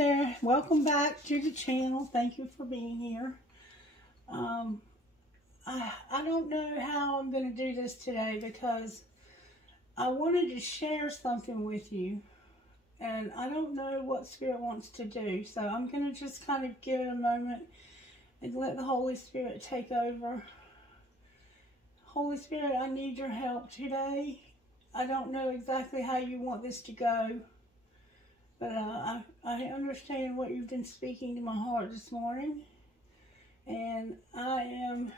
there. Welcome back to the channel. Thank you for being here. I don't know how I'm going to do this today because I wanted to share something with you. And I don't know what Spirit wants to do. So I'm going to just kind of give it a moment and let the Holy Spirit take over. Holy Spirit, I need your help today. I don't know exactly how you want this to go. But I understand what you've been speaking to my heart this morning. And I'm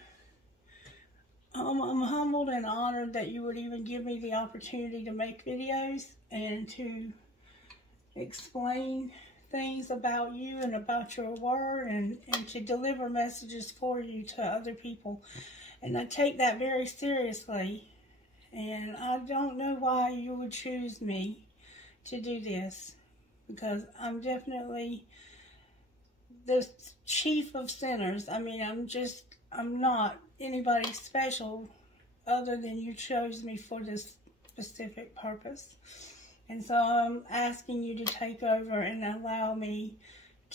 humbled and honored that you would even give me the opportunity to make videos and to explain things about you and about your word and to deliver messages for you to other people. And I take that very seriously. And I don't know why you would choose me to do this. Because I'm definitely the chief of sinners. I mean, I'm not anybody special other than you chose me for this specific purpose. And so I'm asking you to take over and allow me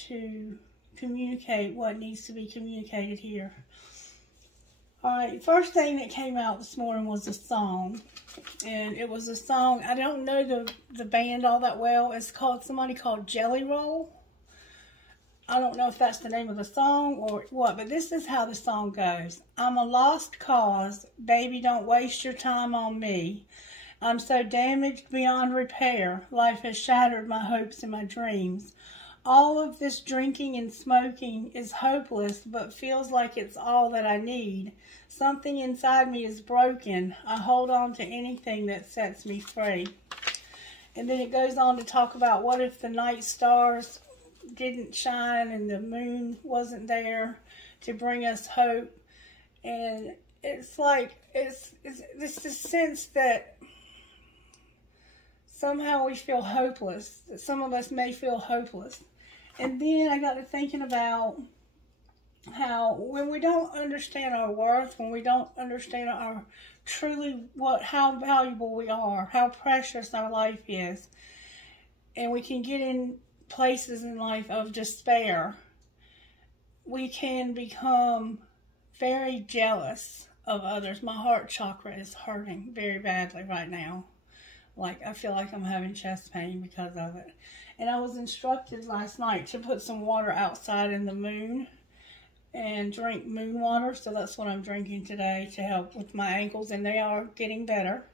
to communicate what needs to be communicated here. Alright, first thing that came out this morning was a song. And it was a song, I don't know the band all that well. It's called, somebody called Jelly Roll. I don't know if that's the name of the song or what, but this is how the song goes. I'm a lost cause, baby, don't waste your time on me. I'm so damaged beyond repair, life has shattered my hopes and my dreams. All of this drinking and smoking is hopeless, but feels like it's all that I need. Something inside me is broken. I hold on to anything that sets me free. And then it goes on to talk about what if the night stars didn't shine and the moon wasn't there to bring us hope. And it's like, it's this sense that somehow we feel hopeless. That some of us may feel hopeless. And then I got to thinking about how when we don't understand our worth, when we don't understand our how valuable we are, how precious our life is, and we can get in places in life of despair, we can become very jealous of others. My heart chakra is hurting very badly right now. Like, I feel like I'm having chest pain because of it. And I was instructed last night to put some water outside in the moon and drink moon water. So that's what I'm drinking today to help with my ankles, and they are getting better.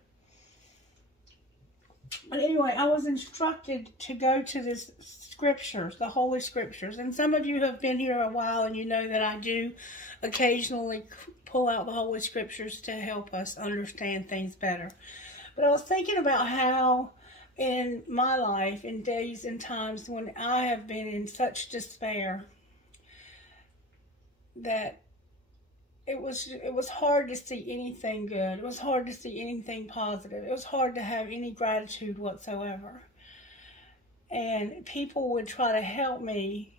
But anyway, I was instructed to go to the scriptures, the Holy Scriptures. And some of you have been here a while and you know that I do occasionally pull out the Holy Scriptures to help us understand things better. But I was thinking about how in my life, in days and times when I have been in such despair, that it was hard to see anything good. It was hard to see anything positive. It was hard to have any gratitude whatsoever. And people would try to help me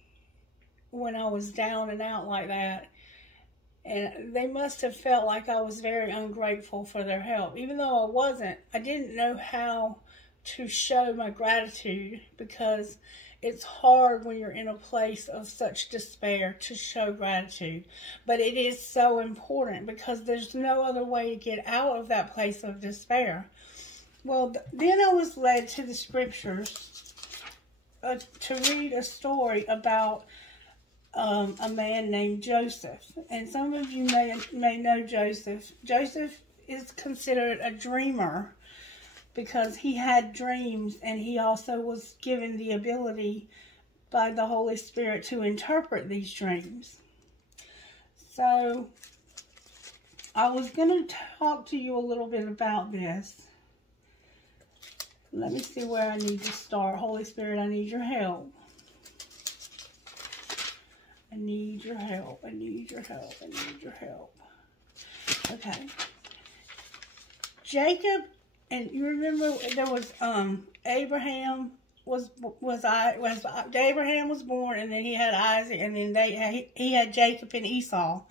when I was down and out like that. And they must have felt like I was very ungrateful for their help. Even though I wasn't, I didn't know how to show my gratitude, because it's hard when you're in a place of such despair to show gratitude. But it is so important, because there's no other way to get out of that place of despair. Well, then I was led to the scriptures to read a story about a man named Joseph. And some of you may know Joseph. Joseph is considered a dreamer because he had dreams, and he also was given the ability by the Holy Spirit to interpret these dreams. So I was going to talk to you a little bit about this. Let me see where I need to start. Holy Spirit, I need your help. I need your help. I need your help. I need your help. Okay. Jacob, and you remember there was Abraham Abraham was born, and then he had Isaac, and then he had Jacob and Esau.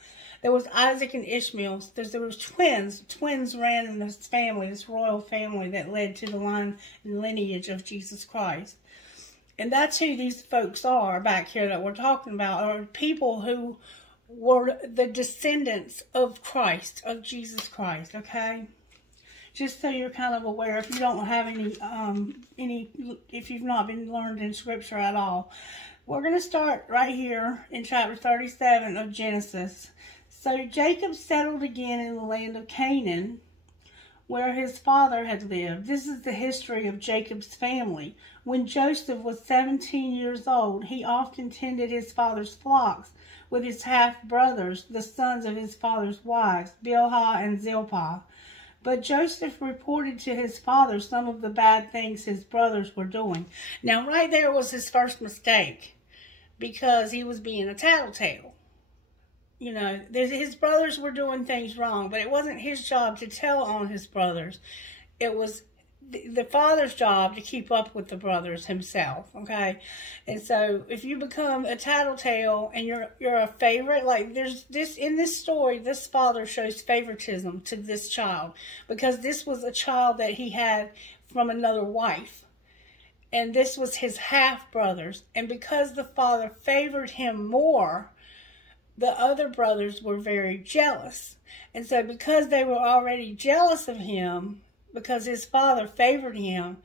There was Isaac and Ishmael. There was twins. Twins ran in this family, this royal family that led to the line and lineage of Jesus Christ. And that's who these folks are back here that we're talking about, are people who were the descendants of Christ, of Jesus Christ, okay? Just so you're kind of aware, if you don't have if you've not been learned in Scripture at all. We're going to start right here in chapter 37 of Genesis. So Jacob settled again in the land of Canaan, where his father had lived. This is the history of Jacob's family. When Joseph was 17 years old, he often tended his father's flocks with his half-brothers, the sons of his father's wives, Bilhah and Zilpah. But Joseph reported to his father some of the bad things his brothers were doing. Now, right there was his first mistake, because he was being a tattletale. You know, his brothers were doing things wrong, but it wasn't his job to tell on his brothers. It was the father's job to keep up with the brothers himself, okay? And so if you become a tattletale and you're a favorite, like there's this in this story, this father shows favoritism to this child, because this was a child that he had from another wife. And this was his half-brothers. And because the father favored him more, the other brothers were very jealous. And so because they were already jealous of him, because his father favored him,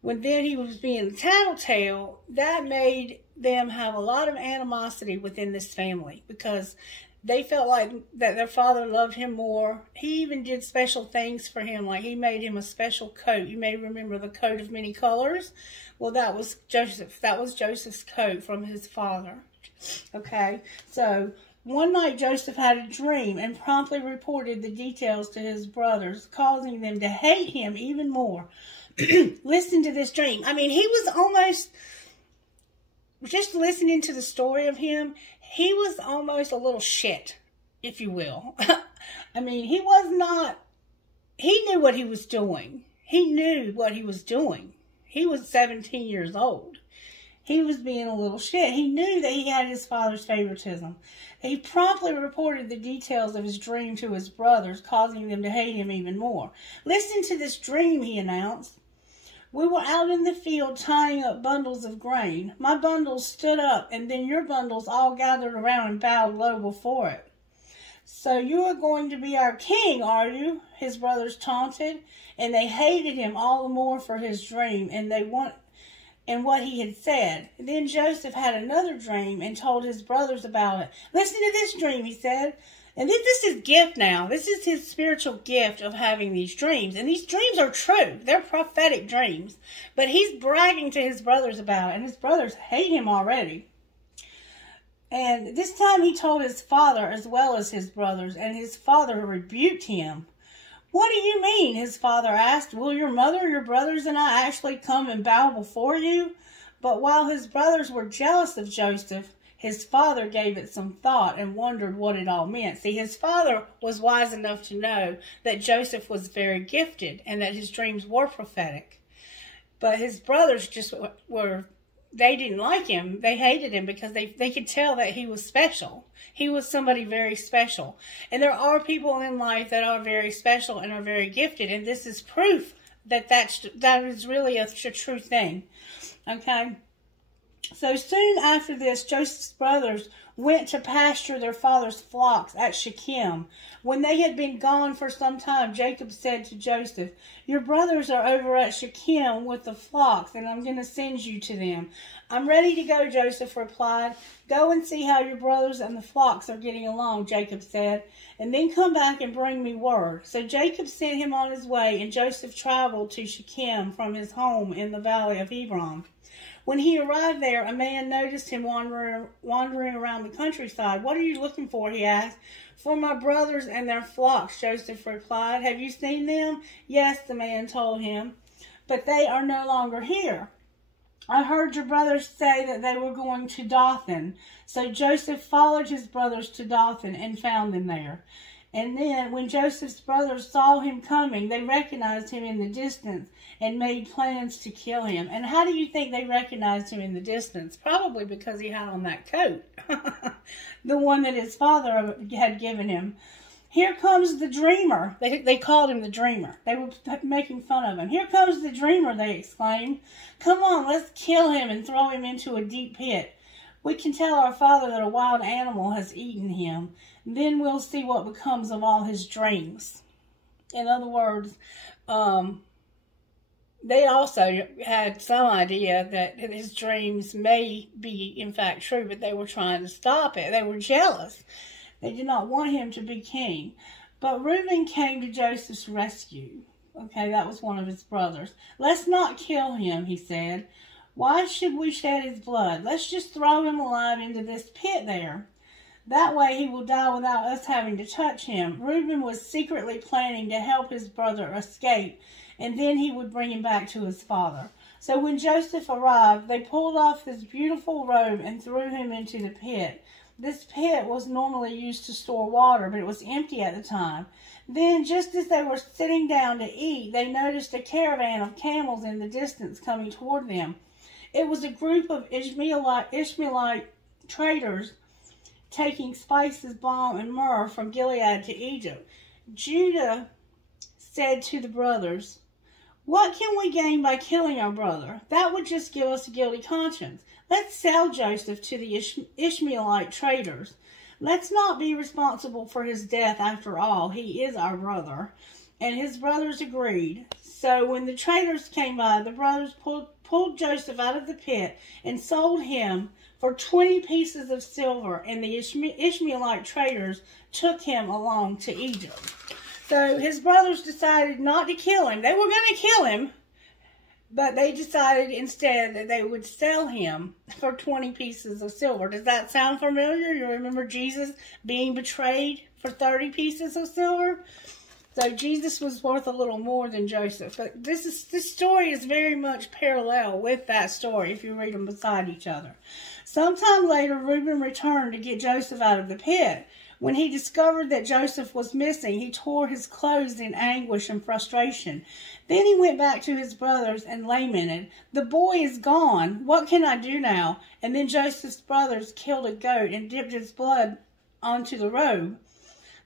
when then he was being a tattletale, that made them have a lot of animosity within this family, because they felt like that their father loved him more. He even did special things for him, like he made him a special coat. You may remember the coat of many colors. Well, that was Joseph. That was Joseph's coat from his father. Okay, so one night Joseph had a dream and promptly reported the details to his brothers, causing them to hate him even more. Listen to this dream. I mean, he was almost, just listening to the story of him, he was almost a little shit, if you will. I mean, he knew what he was doing. He knew what he was doing. He was 17 years old. He was being a little shit. He knew that he had his father's favoritism. He promptly reported the details of his dream to his brothers, causing them to hate him even more. Listen to this dream, he announced. We were out in the field tying up bundles of grain. My bundles stood up, and then your bundles all gathered around and bowed low before it. So you are going to be our king, are you? His brothers taunted, and they hated him all the more for his dream, and what he had said. Then Joseph had another dream and told his brothers about it. Listen to this dream, he said. And this is his gift now. This is his spiritual gift of having these dreams. And these dreams are true. They're prophetic dreams. But he's bragging to his brothers about it. And his brothers hate him already. And this time he told his father as well as his brothers. And his father rebuked him. What do you mean? His father asked. Will your mother, your brothers, and I actually come and bow before you? But while his brothers were jealous of Joseph, his father gave it some thought and wondered what it all meant. See, his father was wise enough to know that Joseph was very gifted and that his dreams were prophetic. But his brothers just they didn't like him. They hated him because they could tell that he was special. He was somebody very special. And there are people in life that are very special and are very gifted. And this is proof that that is really a true thing. Okay? So soon after this, Joseph's brothers went to pasture their father's flocks at Shechem. When they had been gone for some time, Jacob said to Joseph, your brothers are over at Shechem with the flocks, and I'm going to send you to them. I'm ready to go, Joseph replied. Go and see how your brothers and the flocks are getting along, Jacob said, and then come back and bring me word. So Jacob sent him on his way, and Joseph traveled to Shechem from his home in the valley of Hebron. When he arrived there, a man noticed him wandering around the countryside. What are you looking for? He asked. For my brothers and their flocks, Joseph replied. Have you seen them? Yes, the man told him. But they are no longer here. I heard your brothers say that they were going to Dothan. So Joseph followed his brothers to Dothan and found them there. And then, when Joseph's brothers saw him coming, they recognized him in the distance and made plans to kill him. And how do you think they recognized him in the distance? Probably because he had on that coat. The one that his father had given him. Here comes the dreamer. They called him the dreamer. They were making fun of him. Here comes the dreamer, they exclaimed. Come on, let's kill him and throw him into a deep pit. We can tell our father that a wild animal has eaten him. Then we'll see what becomes of all his dreams. In other words, they also had some idea that his dreams may be, in fact, true, but they were trying to stop it. They were jealous. They did not want him to be king. But Reuben came to Joseph's rescue. Okay, that was one of his brothers. Let's not kill him, he said. Why should we shed his blood? Let's just throw him alive into this pit there. That way he will die without us having to touch him. Reuben was secretly planning to help his brother escape, and then he would bring him back to his father. So when Joseph arrived, they pulled off this beautiful robe and threw him into the pit. This pit was normally used to store water, but it was empty at the time. Then, just as they were sitting down to eat, they noticed a caravan of camels in the distance coming toward them. It was a group of Ishmaelite traders taking spices, balm, and myrrh from Gilead to Egypt. Judah said to the brothers, "What can we gain by killing our brother? That would just give us a guilty conscience. Let's sell Joseph to the Ishmaelite traders. Let's not be responsible for his death after all. He is our brother." And his brothers agreed. So when the traders came by, the brothers pulled Joseph out of the pit and sold him for 20 pieces of silver, and the Ishmaelite traders took him along to Egypt. So his brothers decided not to kill him. They were going to kill him, but they decided instead that they would sell him for 20 pieces of silver. Does that sound familiar? You remember Jesus being betrayed for 30 pieces of silver? So Jesus was worth a little more than Joseph. But this story is very much parallel with that story if you read them beside each other. Sometime later, Reuben returned to get Joseph out of the pit. When he discovered that Joseph was missing, he tore his clothes in anguish and frustration. Then he went back to his brothers and lamented, "The boy is gone. What can I do now?" And then Joseph's brothers killed a goat and dipped its blood onto the robe.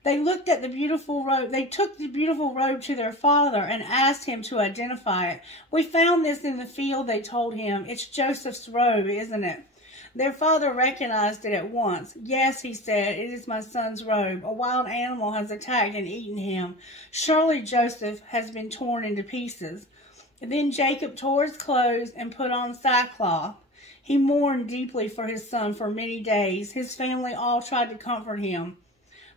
They looked at the beautiful robe. They took the beautiful robe to their father and asked him to identify it. "We found this in the field," they told him. "It's Joseph's robe, isn't it?" Their father recognized it at once. "Yes," he said, "it is my son's robe. A wild animal has attacked and eaten him. Surely Joseph has been torn into pieces." Then Jacob tore his clothes and put on sackcloth. He mourned deeply for his son for many days. His family all tried to comfort him,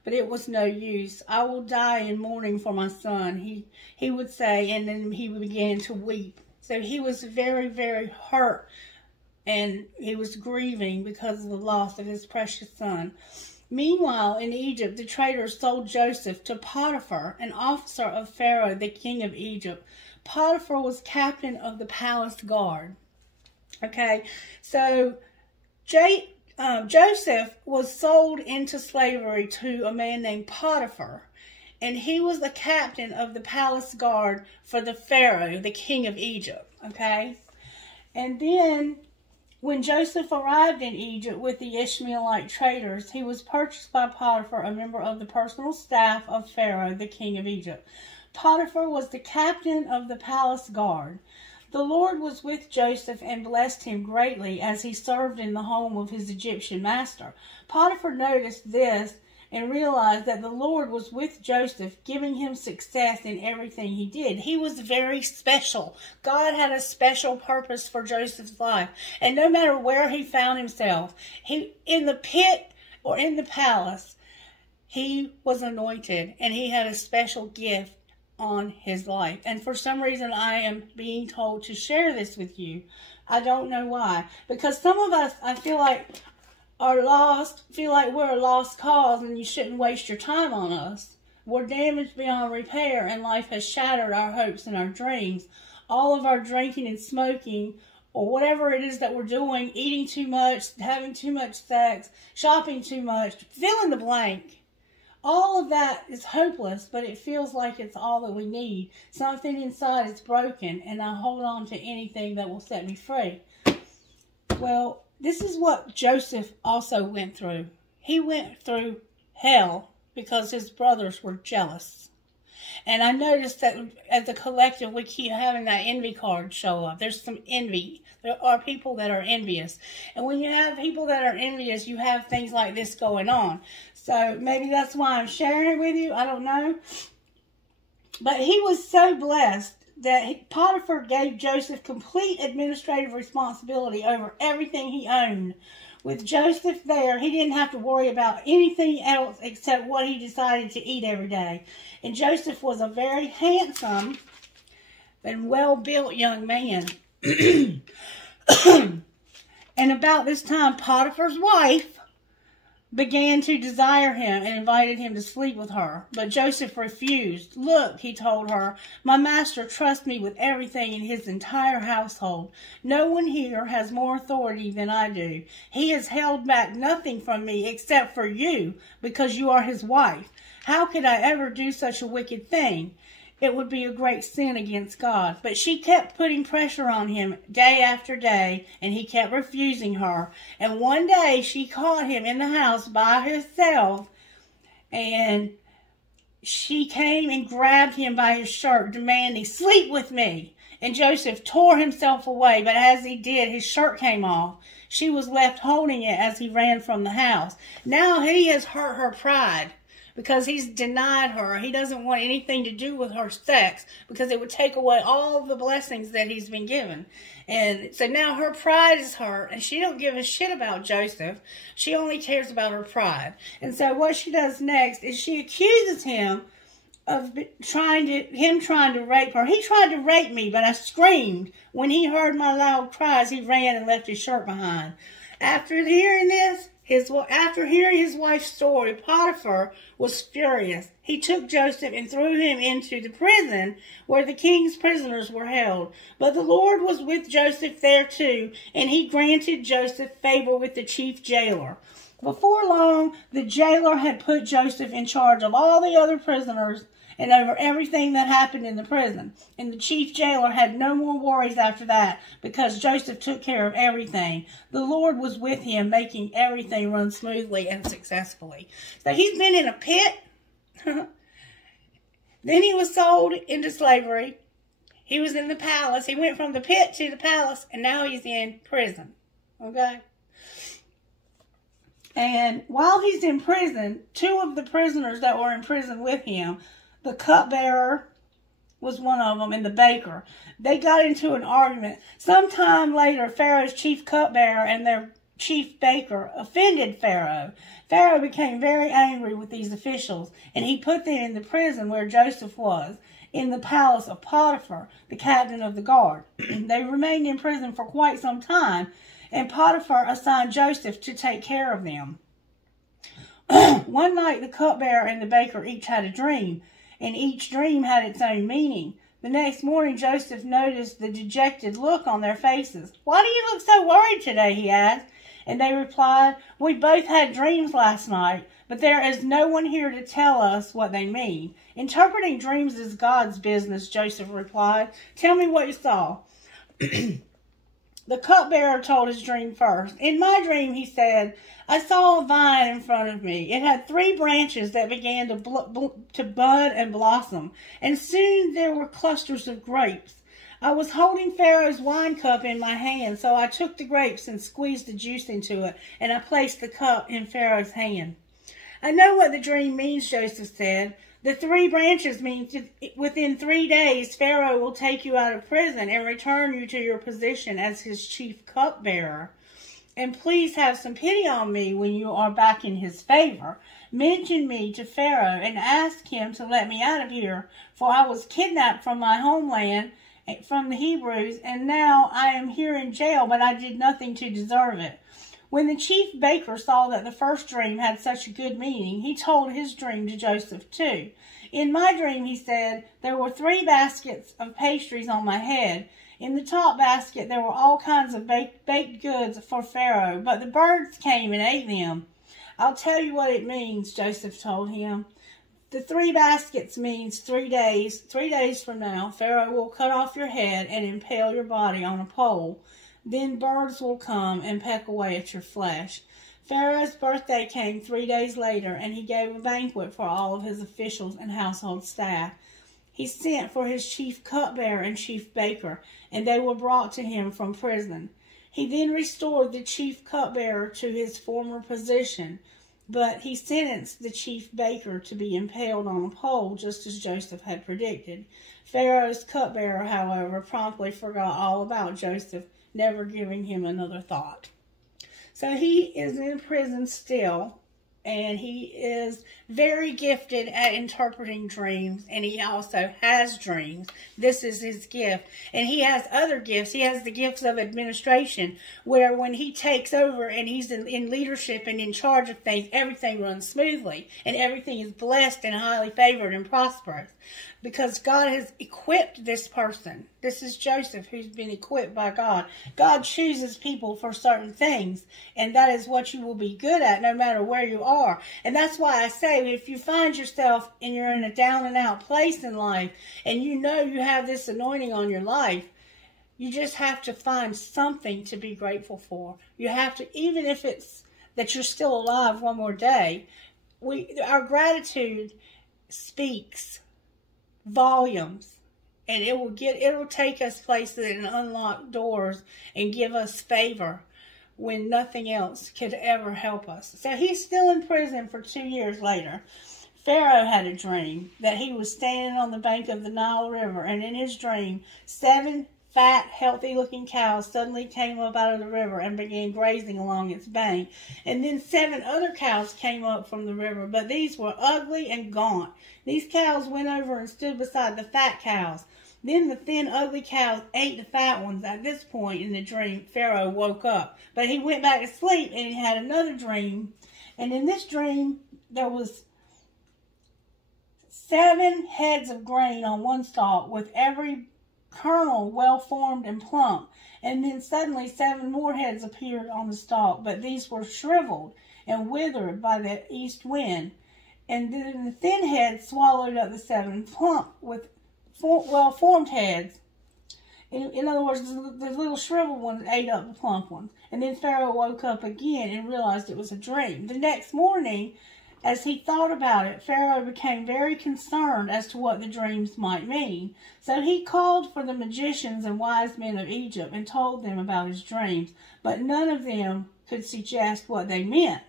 but it was no use. "I will die in mourning for my son," he would say, and then he began to weep. So he was very, very hurt, and he was grieving because of the loss of his precious son. Meanwhile, in Egypt, the traders sold Joseph to Potiphar, an officer of Pharaoh, the king of Egypt. Potiphar was captain of the palace guard. Okay, so Joseph was sold into slavery to a man named Potiphar, and he was the captain of the palace guard for the Pharaoh, the king of Egypt, okay? And then when Joseph arrived in Egypt with the Ishmaelite traders, he was purchased by Potiphar, a member of the personal staff of Pharaoh, the king of Egypt. Potiphar was the captain of the palace guard. The Lord was with Joseph and blessed him greatly as he served in the home of his Egyptian master. Potiphar noticed this and realized that the Lord was with Joseph, giving him success in everything he did. He was very special. God had a special purpose for Joseph's life. And no matter where he found himself, in the pit or in the palace, he was anointed and he had a special gift on his life. And for some reason I am being told to share this with you. I don't know why. Because some of us, I feel like, are lost, feel like we're a lost cause and you shouldn't waste your time on us. We're damaged beyond repair and life has shattered our hopes and our dreams. All of our drinking and smoking or whatever it is that we're doing, eating too much, having too much sex, shopping too much, fill in the blank. All of that is hopeless, but it feels like it's all that we need. Something inside is broken, and I hold on to anything that will set me free. Well, this is what Joseph also went through. He went through hell because his brothers were jealous. And I noticed that as a collective, we keep having that envy card show up. There's some envy. There are people that are envious. And when you have people that are envious, you have things like this going on. So maybe that's why I'm sharing it with you. I don't know. But he was so blessed that Potiphar gave Joseph complete administrative responsibility over everything he owned. With Joseph there, he didn't have to worry about anything else except what he decided to eat every day. And Joseph was a very handsome and well-built young man. And about this time, Potiphar's wife began to desire him and invited him to sleep with her. But Joseph refused. Look, he told her, my master trusts me with everything in his entire household. No one here has more authority than I do. He has held back nothing from me except for you, because you are his wife. How could I ever do such a wicked thing? It would be a great sin against God. But she kept putting pressure on him day after day, and he kept refusing her. And one day she caught him in the house by herself, and she came and grabbed him by his shirt, demanding, sleep with me. And Joseph tore himself away, but as he did, his shirt came off. She was left holding it as he ran from the house. Now he has hurt her pride, because he's denied her. He doesn't want anything to do with her sex, because it would take away all the blessings that he's been given. And so now her pride is hurt, and she don't give a shit about Joseph. She only cares about her pride. And so what she does next is she accuses him of trying to rape her. He tried to rape me, but I screamed. When he heard my loud cries, he ran and left his shirt behind. After hearing his wife's story, Potiphar was furious. He took Joseph and threw him into the prison where the king's prisoners were held. But the Lord was with Joseph there too, and he granted Joseph favor with the chief jailer. Before long, the jailer had put Joseph in charge of all the other prisoners and over everything that happened in the prison. And the chief jailer had no more worries after that, because Joseph took care of everything. The Lord was with him, making everything run smoothly and successfully. So he's been in a pit. Then he was sold into slavery. He was in the palace. He went from the pit to the palace, and now he's in prison. Okay? And while he's in prison, two of the prisoners that were in prison with him, the cupbearer was one of them, and the baker, they got into an argument. Sometime later, Pharaoh's chief cupbearer and their chief baker offended Pharaoh. Pharaoh became very angry with these officials, and he put them in the prison where Joseph was, in the palace of Potiphar, the captain of the guard. They remained in prison for quite some time, and Potiphar assigned Joseph to take care of them. One night, the cupbearer and the baker each had a dream, and each dream had its own meaning. The next morning, Joseph noticed the dejected look on their faces. "Why do you look so worried today?" he asked. And they replied, "We both had dreams last night, but there is no one here to tell us what they mean." "Interpreting dreams is God's business," Joseph replied. "Tell me what you saw." The cupbearer told his dream first. "In my dream," he said, "I saw a vine in front of me. It had 3 branches that began to bud and blossom, and soon there were clusters of grapes. I was holding Pharaoh's wine cup in my hand, so I took the grapes and squeezed the juice into it, and I placed the cup in Pharaoh's hand." "I know what the dream means," Joseph said. "The 3 branches means within 3 days, Pharaoh will take you out of prison and return you to your position as his chief cupbearer. And please have some pity on me when you are back in his favor. Mention me to Pharaoh and ask him to let me out of here, for I was kidnapped from my homeland, from the Hebrews, and now I am here in jail, but I did nothing to deserve it." When the chief baker saw that the first dream had such a good meaning, he told his dream to Joseph too. "In my dream," he said, "there were 3 baskets of pastries on my head. In the top basket, there were all kinds of baked goods for Pharaoh, but the birds came and ate them." "I'll tell you what it means," Joseph told him. "The 3 baskets means 3 days. 3 days from now, Pharaoh will cut off your head and impale your body on a pole. Then birds will come and peck away at your flesh. Pharaoh's birthday came 3 days later, and he gave a banquet for all of his officials and household staff. He sent for his chief cupbearer and chief baker, and they were brought to him from prison. He then restored the chief cupbearer to his former position, but he sentenced the chief baker to be impaled on a pole, just as Joseph had predicted. Pharaoh's cupbearer, however, promptly forgot all about Joseph, never giving him another thought. So he is in prison still, and he is very gifted at interpreting dreams, and he also has dreams. This is his gift. And he has other gifts. He has the gifts of administration, where when he takes over and he's in leadership and in charge of things, everything runs smoothly, and everything is blessed and highly favored and prosperous. Because God has equipped this person. This is Joseph, who's been equipped by God. God chooses people for certain things, and that is what you will be good at no matter where you are. And that's why I say, if you find yourself and you're in a down and out place in life, and you know you have this anointing on your life, you just have to find something to be grateful for. You have to, even if it's that you're still alive one more day, our gratitude speaks volumes, and it'll take us places and unlock doors and give us favor when nothing else could ever help us. So he's still in prison for 2 years later. Pharaoh had a dream that he was standing on the bank of the Nile River, and in his dream, 7 fat, healthy-looking cows suddenly came up out of the river and began grazing along its bank. And then 7 other cows came up from the river, but these were ugly and gaunt. These cows went over and stood beside the fat cows. Then the thin, ugly cows ate the fat ones. At this point in the dream, Pharaoh woke up. But he went back to sleep, and he had another dream. And in this dream, there was 7 heads of grain on one stalk, with every kernel well-formed and plump. And then suddenly 7 more heads appeared on the stalk, but these were shriveled and withered by the east wind. And then the thin heads swallowed up the 7 plump with well-formed heads. In other words, the little shriveled ones ate up the plump ones. And then Pharaoh woke up again and realized it was a dream. The next morning, as he thought about it, Pharaoh became very concerned as to what the dreams might mean. So he called for the magicians and wise men of Egypt and told them about his dreams, but none of them could suggest what they meant.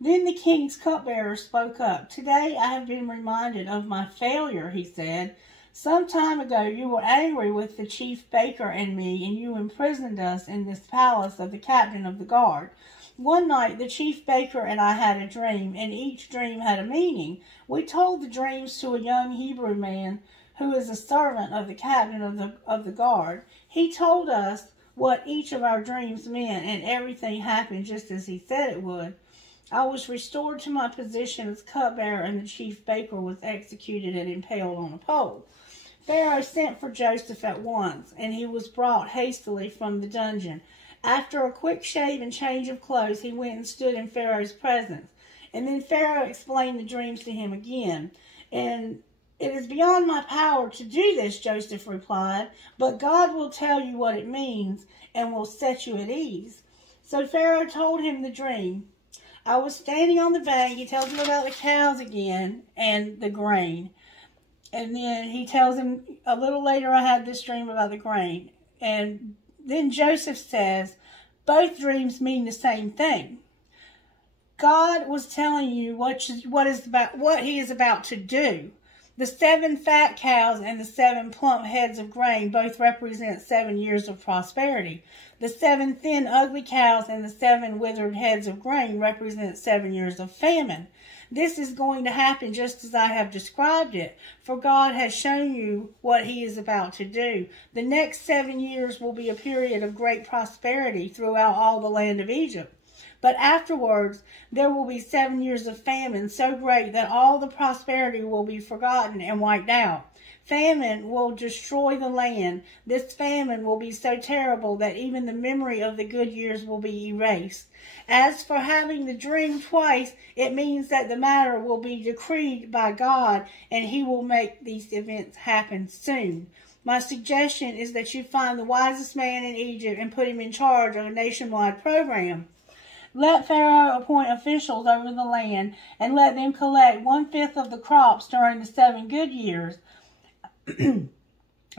Then the king's cupbearer spoke up. "Today I have been reminded of my failure," he said. "Some time ago you were angry with the chief baker and me, and you imprisoned us in this palace of the captain of the guard. One night the chief baker and I had a dream, and each dream had a meaning. We told the dreams to a young Hebrew man who is a servant of the captain of the guard. He told us what each of our dreams meant, and everything happened just as he said it would. I was restored to my position as cupbearer, and the chief baker was executed and impaled on a pole." Pharaoh sent for Joseph at once, and he was brought hastily from the dungeon. After a quick shave and change of clothes, he went and stood in Pharaoh's presence. And then Pharaoh explained the dreams to him again. "And it is beyond my power to do this," Joseph replied, "but God will tell you what it means and will set you at ease." So Pharaoh told him the dream. "I was standing on the bank." He tells him about the cows again and the grain. And then he tells him, a little later, "I had this dream about the grain." And then Joseph says, both dreams mean the same thing. God was telling you what he is about to do. The 7 fat cows and the 7 plump heads of grain both represent 7 years of prosperity. The 7 thin, ugly cows and the 7 withered heads of grain represent 7 years of famine. This is going to happen just as I have described it, for God has shown you what he is about to do. The next 7 years will be a period of great prosperity throughout all the land of Egypt. But afterwards, there will be 7 years of famine so great that all the prosperity will be forgotten and wiped out. Famine will destroy the land. This famine will be so terrible that even the memory of the good years will be erased. As for having the dream twice, it means that the matter will be decreed by God, and he will make these events happen soon. My suggestion is that you find the wisest man in Egypt and put him in charge of a nationwide program. Let Pharaoh appoint officials over the land and let them collect 1/5 of the crops during the 7 good years.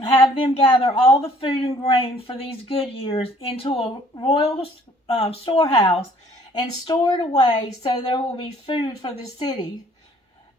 Have them gather all the food and grain for these good years into a royal storehouse and store it away so there will be food for the city.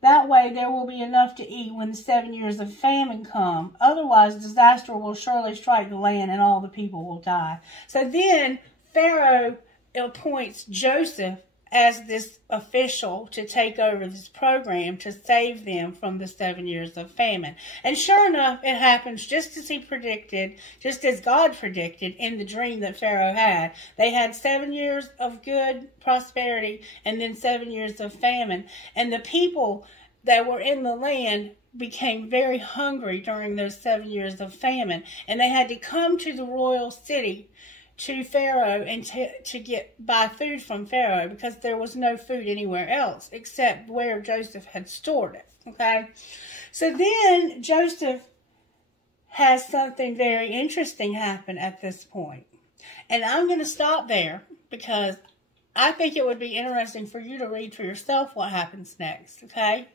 That way there will be enough to eat when the 7 years of famine come. Otherwise, disaster will surely strike the land and all the people will die. So then Pharaoh appoints Joseph as this official to take over this program to save them from the 7 years of famine. And sure enough, it happens just as he predicted, just as God predicted in the dream that Pharaoh had. They had 7 years of good prosperity and then 7 years of famine. And the people that were in the land became very hungry during those 7 years of famine. And they had to come to the royal city to Pharaoh and to buy food from Pharaoh because there was no food anywhere else except where Joseph had stored it. Okay? So then Joseph has something very interesting happen at this point. And I'm going to stop there because I think it would be interesting for you to read for yourself what happens next. Okay?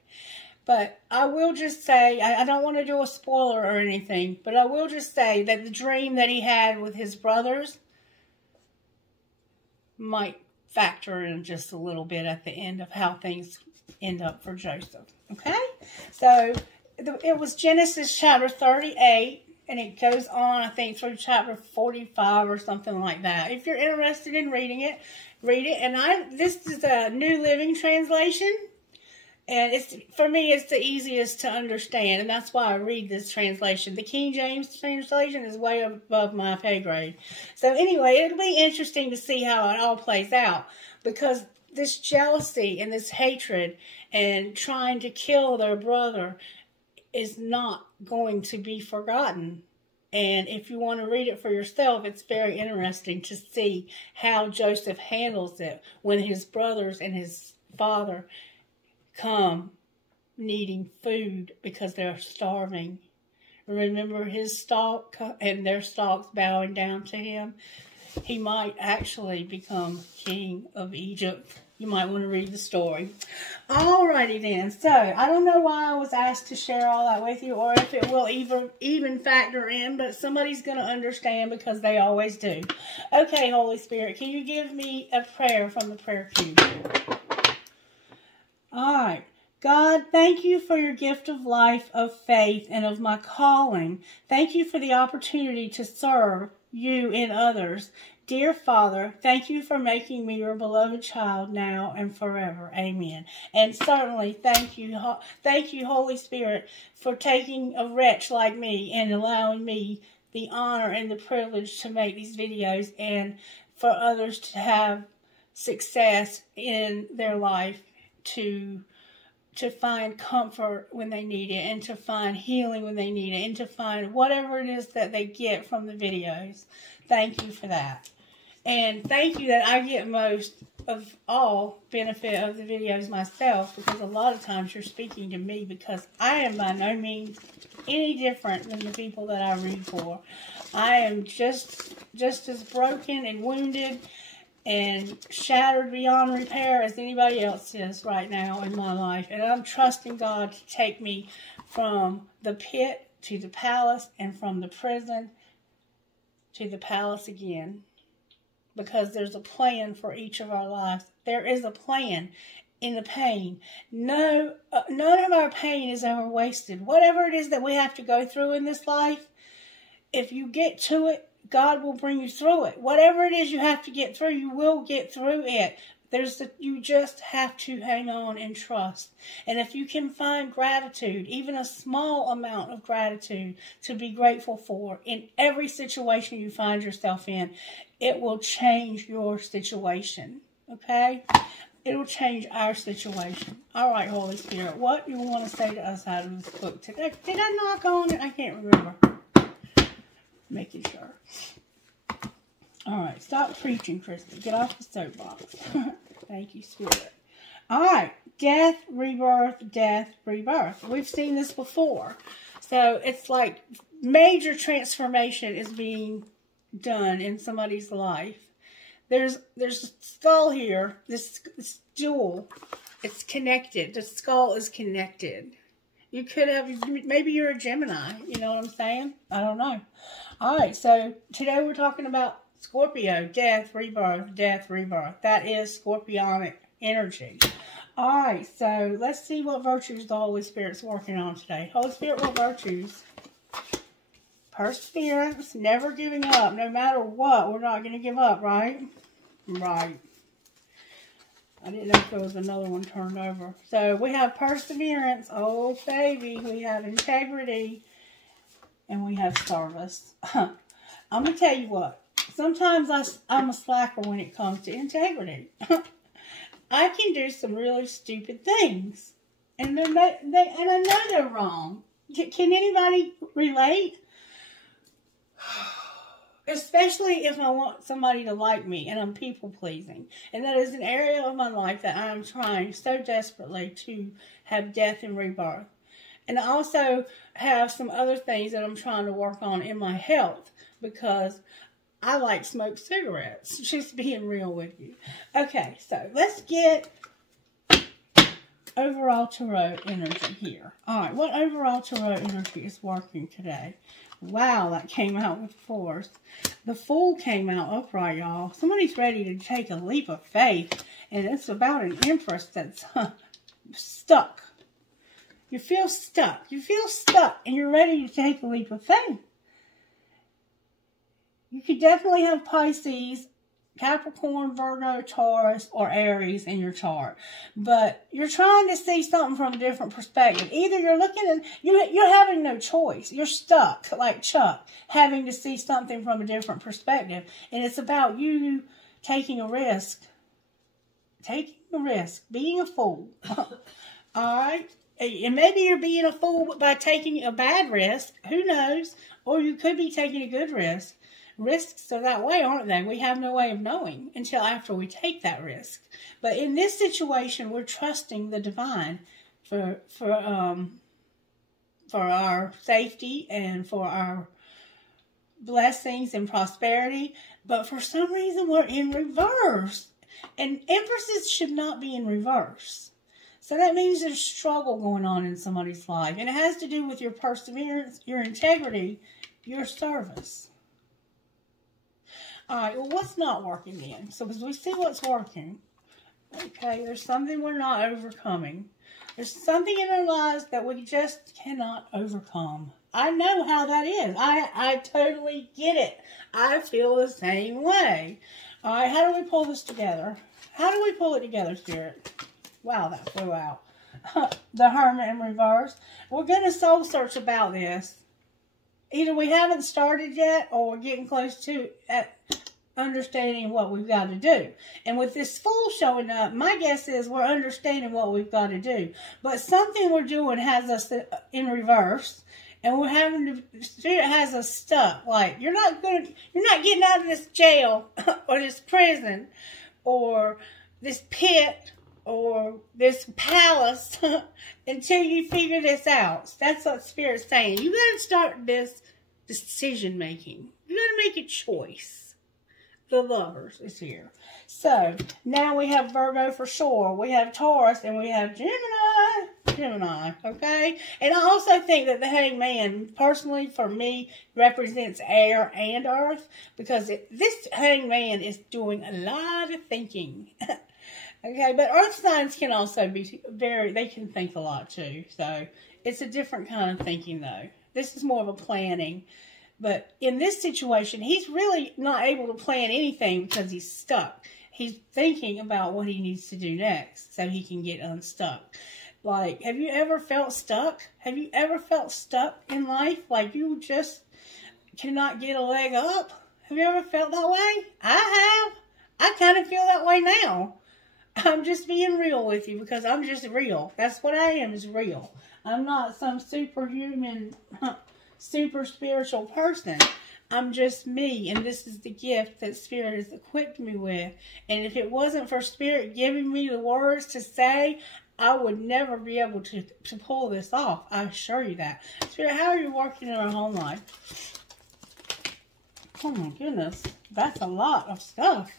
But I will just say, I don't want to do a spoiler or anything, but I will just say that the dream that he had with his brothers might factor in just a little bit at the end of how things end up for Joseph. Okay? So, it was Genesis chapter 38, and it goes on, I think, through chapter 45 or something like that. If you're interested in reading it, read it. And this is a New Living Translation. And for me, it's the easiest to understand, and that's why I read this translation. The King James translation is way above my pay grade. So anyway, it'll be interesting to see how it all plays out, because this jealousy and this hatred and trying to kill their brother is not going to be forgotten. And if you want to read it for yourself, it's very interesting to see how Joseph handles it when his brothers and his father come needing food because they're starving. Remember his stalk and their stalks bowing down to him? He might actually become king of Egypt. You might want to read the story. Alrighty then. So, I don't know why I was asked to share all that with you, or if it will even factor in, but somebody's going to understand because they always do. Okay, Holy Spirit, can you give me a prayer from the prayer cube? Alright. God, thank you for your gift of life, of faith, and of my calling. Thank you for the opportunity to serve you and others. Dear Father, thank you for making me your beloved child now and forever. Amen. And certainly, thank you, Holy Spirit, for taking a wretch like me and allowing me the honor and the privilege to make these videos, and for others to have success in their life, to find comfort when they need it, and to find healing when they need it, and to find whatever it is that they get from the videos. Thank you for that. And thank you that I get most of all benefit of the videos myself, because a lot of times you're speaking to me, because I am by no means any different than the people that I read for. I am just as broken and wounded and shattered beyond repair as anybody else is right now in my life. And I'm trusting God to take me from the pit to the palace, and from the prison to the palace again. Because there's a plan for each of our lives. There is a plan in the pain. No, none of our pain is ever wasted. Whatever it is that we have to go through in this life, if you get to it, God will bring you through it. Whatever it is you have to get through, you will get through it. You just have to hang on and trust. And if you can find gratitude, even a small amount of gratitude to be grateful for in every situation you find yourself in, it will change your situation. Okay? It will change our situation. All right, Holy Spirit, what do you want to say to us out of this book today? Did I knock on it? I can't remember. Making sure. All right, stop preaching, Christie. Get off the soapbox. Thank you, Spirit. All right, death, rebirth, death, rebirth. We've seen this before. So it's like major transformation is being done in somebody's life. There's a skull here. This jewel, it's connected. The skull is connected. You could have, maybe you're a Gemini. You know what I'm saying? I don't know. All right, so today we're talking about Scorpio, death, rebirth, death, rebirth. That is Scorpionic energy. All right, so let's see what virtues the Holy Spirit's working on today. Holy Spirit, what virtues? Perseverance, never giving up. No matter what, we're not going to give up, right? Right. I didn't know if there was another one turned over. So we have perseverance. Oh, baby. We have integrity. And we have service. I'm going to tell you what. Sometimes I'm a slacker when it comes to integrity. I can do some really stupid things. And I know they're wrong. Can anybody relate? Especially if I want somebody to like me and I'm people-pleasing. And that is an area of my life that I am trying so desperately to have death and rebirth. And I also have some other things that I'm trying to work on in my health because I like smoke cigarettes. Just being real with you. Okay, so let's get overall tarot energy here. Alright, what overall tarot energy is working today? Wow, that came out with force. The Fool came out upright, y'all. Somebody's ready to take a leap of faith. And it's about an Empress that's stuck. You feel stuck. You feel stuck. And you're ready to take a leap of faith. You could definitely have Pisces, Capricorn, Virgo, Taurus, or Aries in your chart. But you're trying to see something from a different perspective. Either you're looking at, you're having no choice. You're stuck, like Chuck, having to see something from a different perspective. And it's about you taking a risk. Taking a risk. Being a fool. Alright? And maybe you're being a fool by taking a bad risk. Who knows? Or you could be taking a good risk. Risks are that way, aren't they? We have no way of knowing until after we take that risk. But in this situation, we're trusting the divine for our safety and for our blessings and prosperity. But for some reason, we're in reverse. And Empresses should not be in reverse. So that means there's struggle going on in somebody's life. And it has to do with your perseverance, your integrity, your service. Alright, well, what's not working then? So as we see what's working, okay, there's something we're not overcoming. There's something in our lives that we just cannot overcome. I know how that is. I totally get it. I feel the same way. Alright, how do we pull this together? How do we pull it together, Spirit? Wow, that flew out. The Hermit in reverse. We're going to soul search about this. Either we haven't started yet or we're getting close to understanding what we've got to do. And with this Fool showing up, my guess is we're understanding what we've got to do. But something we're doing has us in reverse. And we're having to, Spirit has us stuck. Like, you're not getting out of this jail or this prison or this pit or this palace until you figure this out. That's what Spirit's saying. You got to start this decision making. You got to make a choice. The Lovers is here. So now we have Virgo for sure. We have Taurus and we have Gemini, okay? And I also think that the Hangman, personally for me, represents air and earth because this Hangman is doing a lot of thinking. Okay, but earth signs can also be they can think a lot too. So it's a different kind of thinking though. This is more of a planning. But in this situation, he's really not able to plan anything because he's stuck. He's thinking about what he needs to do next so he can get unstuck. Like, have you ever felt stuck? Have you ever felt stuck in life? Like you just cannot get a leg up? Have you ever felt that way? I have. I kind of feel that way now. I'm just being real with you because I'm just real. That's what I am, is real. I'm not some superhuman, super spiritual person. I'm just me, and this is the gift that Spirit has equipped me with. And if it wasn't for Spirit giving me the words to say, I would never be able to pull this off. I assure you that. Spirit, how are you working in our home life? Oh my goodness. That's a lot of stuff.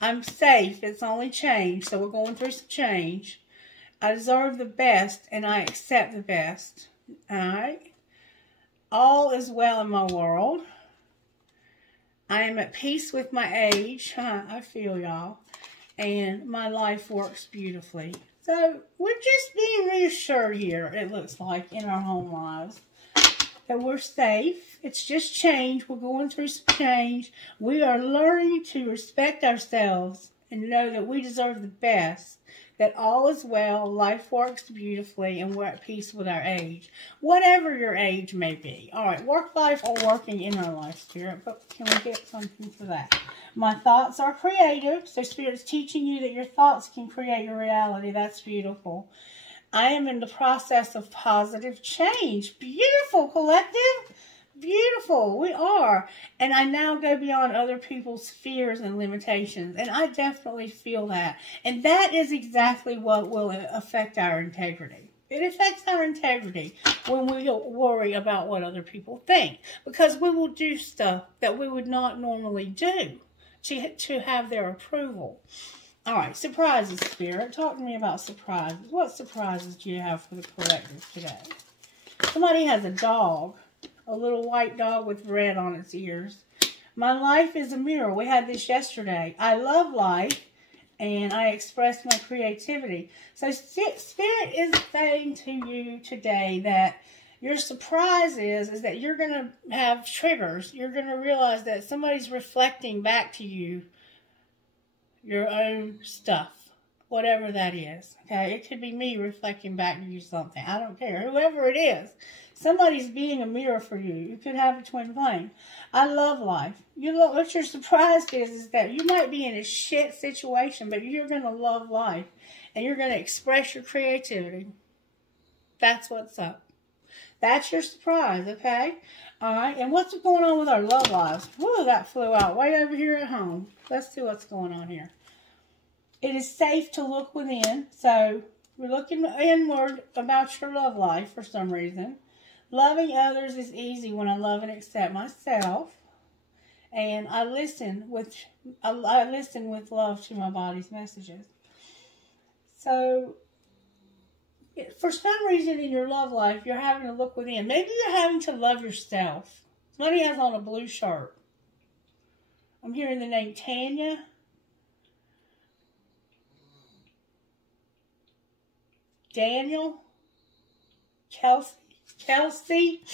I'm safe. It's only change. So we're going through some change. I deserve the best and I accept the best. Alright? All is well in my world. I am at peace with my age. I feel y'all. And my life works beautifully. So we're just being reassured here, it looks like, in our home lives. That we're safe. It's just change. We're going through some change. We are learning to respect ourselves and know that we deserve the best. That all is well, life works beautifully, and we're at peace with our age. Whatever your age may be. All right, work life or working in our life, Spirit. But can we get something for that? My thoughts are creative. So Spirit's teaching you that your thoughts can create your reality. That's beautiful. I am in the process of positive change. Beautiful, collective. Beautiful. We are. And I now go beyond other people's fears and limitations. And I definitely feel that. And that is exactly what will affect our integrity. It affects our integrity when we don't worry about what other people think. Because we will do stuff that we would not normally do to have their approval. All right, surprises, Spirit. Talk to me about surprises. What surprises do you have for the collective today? Somebody has a dog. A little white dog with red on its ears. My life is a mirror. We had this yesterday. I love life, and I express my creativity. So Spirit is saying to you today that your surprise is that you're going to have triggers. You're going to realize that somebody's reflecting back to you your own stuff, whatever that is. Okay, it could be me reflecting back to you something. I don't care. Whoever it is. Somebody's being a mirror for you. You could have a twin flame. I love life. You look, what your surprise is that you might be in a shit situation, but you're going to love life. And you're going to express your creativity. That's what's up. That's your surprise, okay? All right. And what's going on with our love lives? Woo, that flew out way over here at home. Let's see what's going on here. It is safe to look within. So we're looking inward about your love life for some reason. Loving others is easy when I love and accept myself. And I listen with love to my body's messages. So, for some reason in your love life, you're having to look within. Maybe you're having to love yourself. Somebody has on a blue shirt. I'm hearing the name Tanya. Daniel. Kelsey.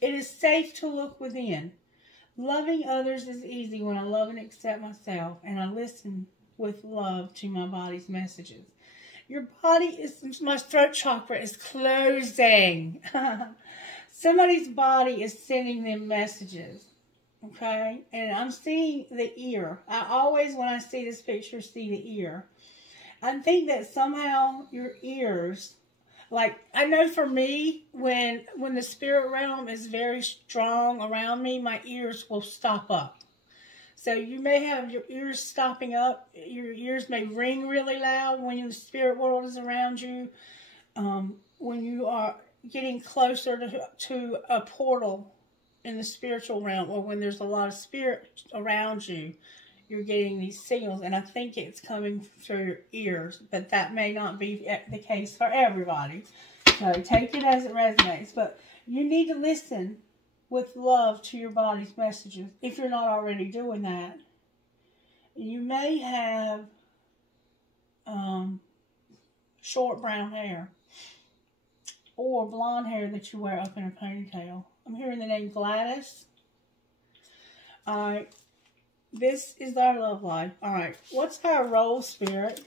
It is safe to look within. Loving others is easy when I love and accept myself, and I listen with love to my body's messages. Your body is, my throat chakra is closing. Somebody's body is sending them messages. Okay? And I'm seeing the ear. I always, when I see this picture, see the ear. I think that somehow your ears, like, I know for me, when the spirit realm is very strong around me, my ears will stop up. So you may have your ears stopping up. Your ears may ring really loud when the spirit world is around you. When you are getting closer to a portal in the spiritual realm, or when there's a lot of spirit around you, you're getting these signals. And I think it's coming through your ears, but that may not be the case for everybody. So take it as it resonates. But you need to listen with love to your body's messages if you're not already doing that. You may have short brown hair or blonde hair that you wear up in a ponytail. I'm hearing the name Gladys. All right. This is our love life. All right. What's our role, Spirit?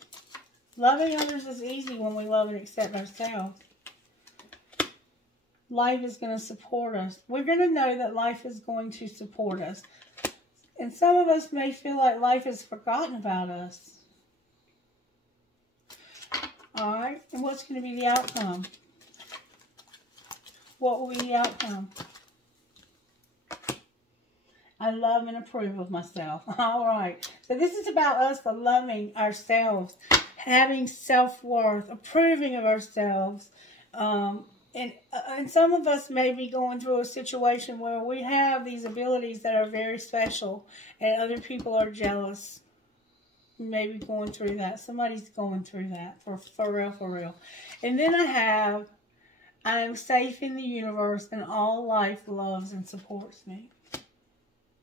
Loving others is easy when we love and accept ourselves. Life is going to support us. We're going to know that life is going to support us. And some of us may feel like life has forgotten about us. All right. And what's going to be the outcome? What will be the outcome? I love and approve of myself. All right. So this is about us loving ourselves. having self-worth, approving of ourselves. And some of us may be going through a situation where we have these abilities that are very special and other people are jealous. Maybe going through that. Somebody's going through that for real, for real. And then I am safe in the universe and all life loves and supports me.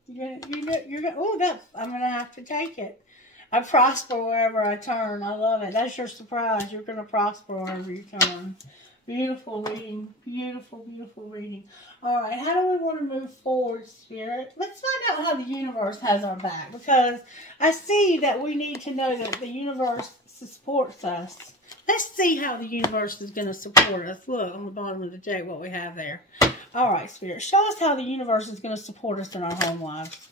You're gonna, oh, I'm going to have to take it. I prosper wherever I turn. I love it. That's your surprise. You're going to prosper wherever you turn. Beautiful reading. Beautiful, beautiful reading. All right, how do we want to move forward, Spirit? Let's find out how the universe has our back, because I see that we need to know that the universe supports us. Let's see how the universe is going to support us. Look, on the bottom of the deck, what we have there. All right, Spirit, show us how the universe is going to support us in our home lives.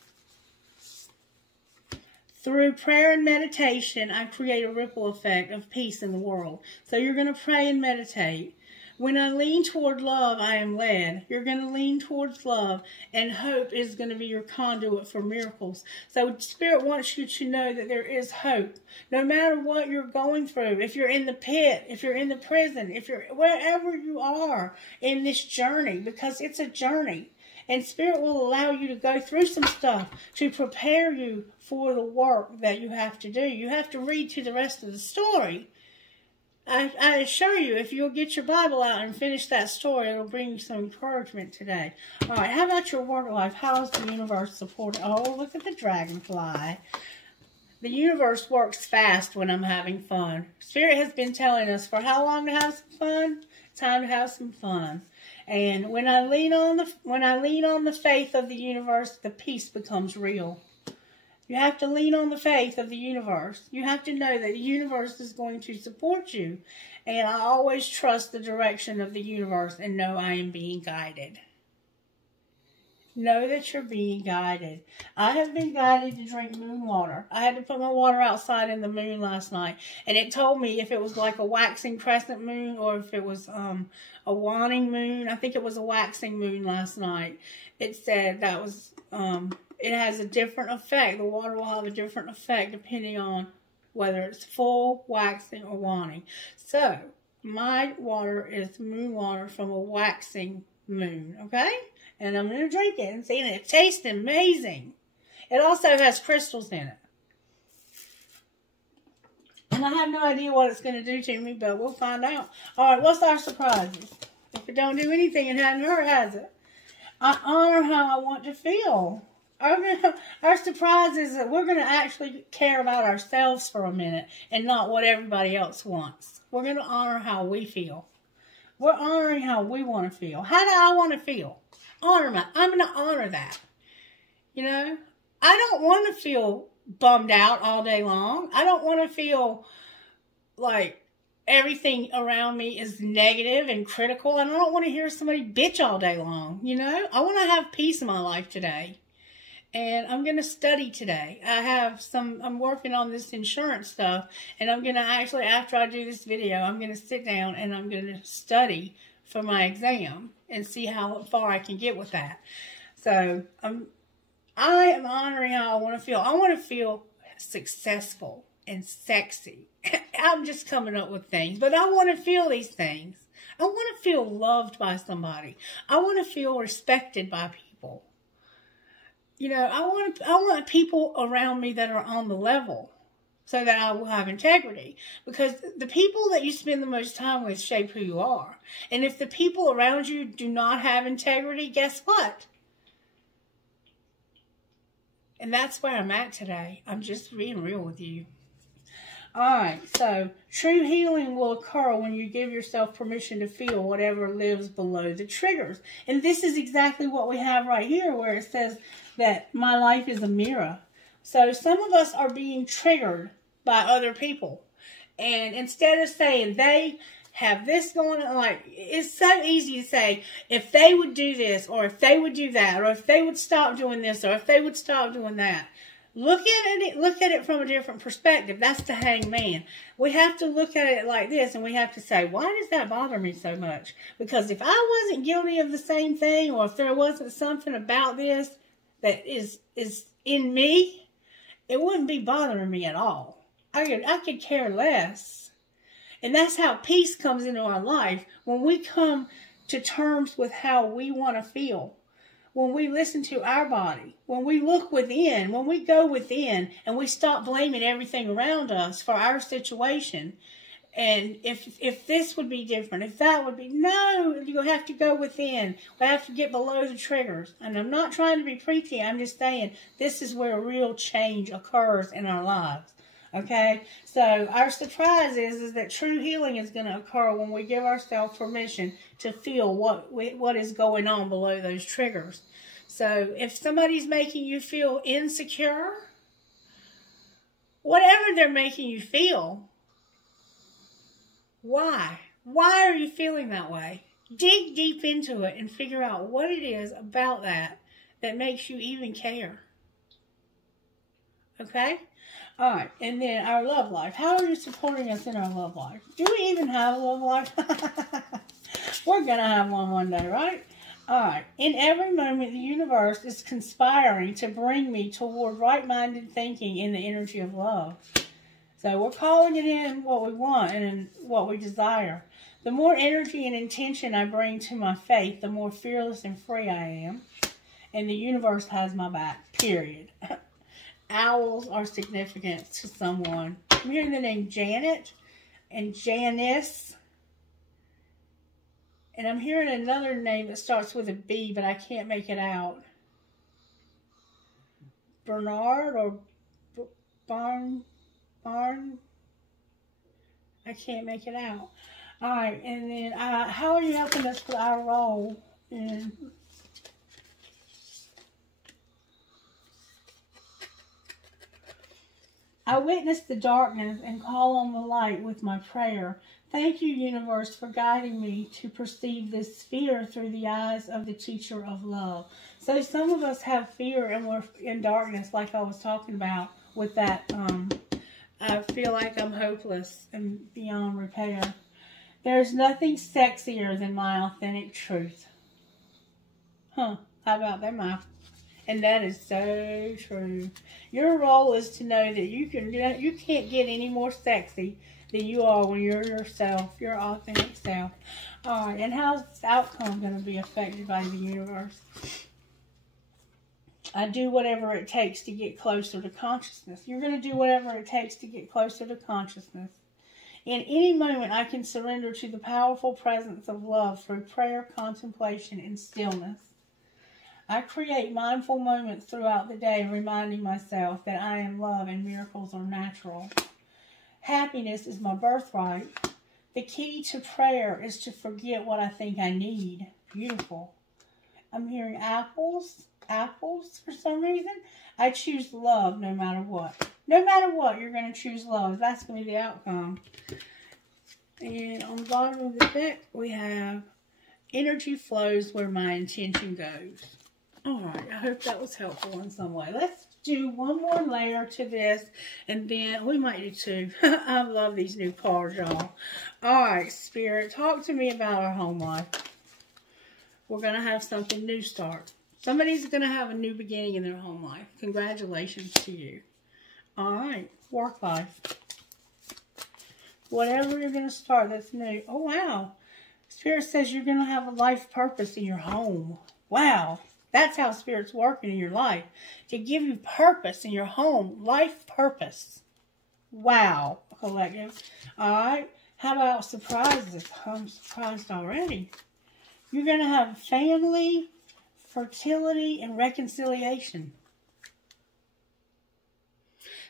Through prayer and meditation, I create a ripple effect of peace in the world. So you're going to pray and meditate. When I lean toward love, I am led. You're going to lean towards love, and hope is going to be your conduit for miracles. So Spirit wants you to know that there is hope. No matter what you're going through, if you're in the pit, if you're in the prison, if you're wherever you are in this journey, because it's a journey. And Spirit will allow you to go through some stuff to prepare you for the work that you have to do. You have to read to the rest of the story. I assure you, if you'll get your Bible out and finish that story, it'll bring you some encouragement today. All right, how about your work life? How is the universe supporting? Oh, look at the dragonfly. The universe works fast when I'm having fun. Spirit has been telling us for how long to have some fun? Time to have some fun. And when I lean on the faith of the universe, the peace becomes real. You have to lean on the faith of the universe. You have to know that the universe is going to support you. And I always trust the direction of the universe and know I am being guided. Know that you're being guided. I have been guided to drink moon water. I had to put my water outside in the moon last night. And it told me if it was like a waxing crescent moon or if it was a waning moon. I think it was a waxing moon last night. It said that was... it has a different effect. The water will have a different effect depending on whether it's full, waxing, or waning. So, my water is moon water from a waxing moon, okay? And I'm going to drink it and see, and it tastes amazing. It also has crystals in it. And I have no idea what it's going to do to me, but we'll find out. All right, what's our surprises? If it don't do anything, it hadn't hurt, has it? I honor how I want to feel. Our surprise is that we're going to actually care about ourselves for a minute and not what everybody else wants. We're going to honor how we feel. We're honoring how we want to feel. How do I want to feel? I'm going to honor that. You know, I don't want to feel bummed out all day long. I don't want to feel like everything around me is negative and critical. And I don't want to hear somebody bitch all day long. You know, I want to have peace in my life today. And I'm going to study today. I'm working on this insurance stuff. And I'm going to actually, after I do this video, I'm going to sit down and I'm going to study for my exam and see how far I can get with that. So, I am honoring how I want to feel. I want to feel successful and sexy. I'm just coming up with things. But I want to feel these things. I want to feel loved by somebody. I want to feel respected by people. You know, I want people around me that are on the level so that I will have integrity. Because the people that you spend the most time with shape who you are. And if the people around you do not have integrity, guess what? And that's where I'm at today. I'm just being real with you. Alright, so true healing will occur when you give yourself permission to feel whatever lives below the triggers. And this is exactly what we have right here where it says that my life is a mirror. So some of us are being triggered by other people. And instead of saying they have this going on, like, it's so easy to say, if they would do this, or if they would do that, or if they would stop doing this, or if they would stop doing that. Look at it from a different perspective. That's the hangman. We have to look at it like this, and we have to say, why does that bother me so much? Because if I wasn't guilty of the same thing, or if there wasn't something about this that is in me, it wouldn't be bothering me at all. I could care less. And that's how peace comes into our life. When we come to terms with how we want to feel. When we listen to our body. When we look within. When we go within and we stop blaming everything around us for our situation. And if this would be different, if that would be, no, you have to go within. We have to get below the triggers. And I'm not trying to be preachy. I'm just saying this is where real change occurs in our lives. Okay? So our surprise is that true healing is going to occur when we give ourselves permission to feel what is going on below those triggers. So if somebody's making you feel insecure, whatever they're making you feel, why? Why are you feeling that way? Dig deep into it and figure out what it is about that makes you even care. Okay? All right. And then our love life. How are you supporting us in our love life? Do we even have a love life? We're going to have one day, right? All right. In every moment, the universe is conspiring to bring me toward right-minded thinking in the energy of love. So we're calling it in what we want and what we desire. The more energy and intention I bring to my faith, the more fearless and free I am. And the universe has my back, period. Owls are significant to someone. I'm hearing the name Janet and Janice. And I'm hearing another name that starts with a B, but I can't make it out. Bernard or Barn. I can't make it out. All right, and then how are you helping us with our role in I witness the darkness and call on the light with my prayer. Thank you, universe, for guiding me to perceive this fear through the eyes of the teacher of love. So some of us have fear and we're in darkness, like I was talking about with that I feel like I'm hopeless and beyond repair. There's nothing sexier than my authentic truth. How about that, Mike? And that is so true. Your role is to know that you can't get any more sexy than you are when you're yourself, your authentic self. All right, and how's this outcome going to be affected by the universe? I do whatever it takes to get closer to consciousness. You're going to do whatever it takes to get closer to consciousness. In any moment, I can surrender to the powerful presence of love through prayer, contemplation, and stillness. I create mindful moments throughout the day, reminding myself that I am love and miracles are natural. Happiness is my birthright. The key to prayer is to forget what I think I need. Beautiful. I'm hearing apples. Apples for some reason. I choose love no matter what. No matter what, you're going to choose love. That's going to be the outcome. And on the bottom of the deck, we have energy flows where my intention goes. Alright, I hope that was helpful in some way. Let's do one more layer to this, and then we might do two. I love these new cards, y'all. Alright, Spirit, talk to me about our home life. We're going to have something new start. Somebody's going to have a new beginning in their home life. Congratulations to you. Alright, work life. Whatever you're going to start that's new. Oh, wow. Spirit says you're going to have a life purpose in your home. Wow. That's how Spirit's working in your life. To give you purpose in your home. Life purpose. Wow. Collective. Alright. How about surprises? I'm surprised already. You're going to have family, fertility, and reconciliation.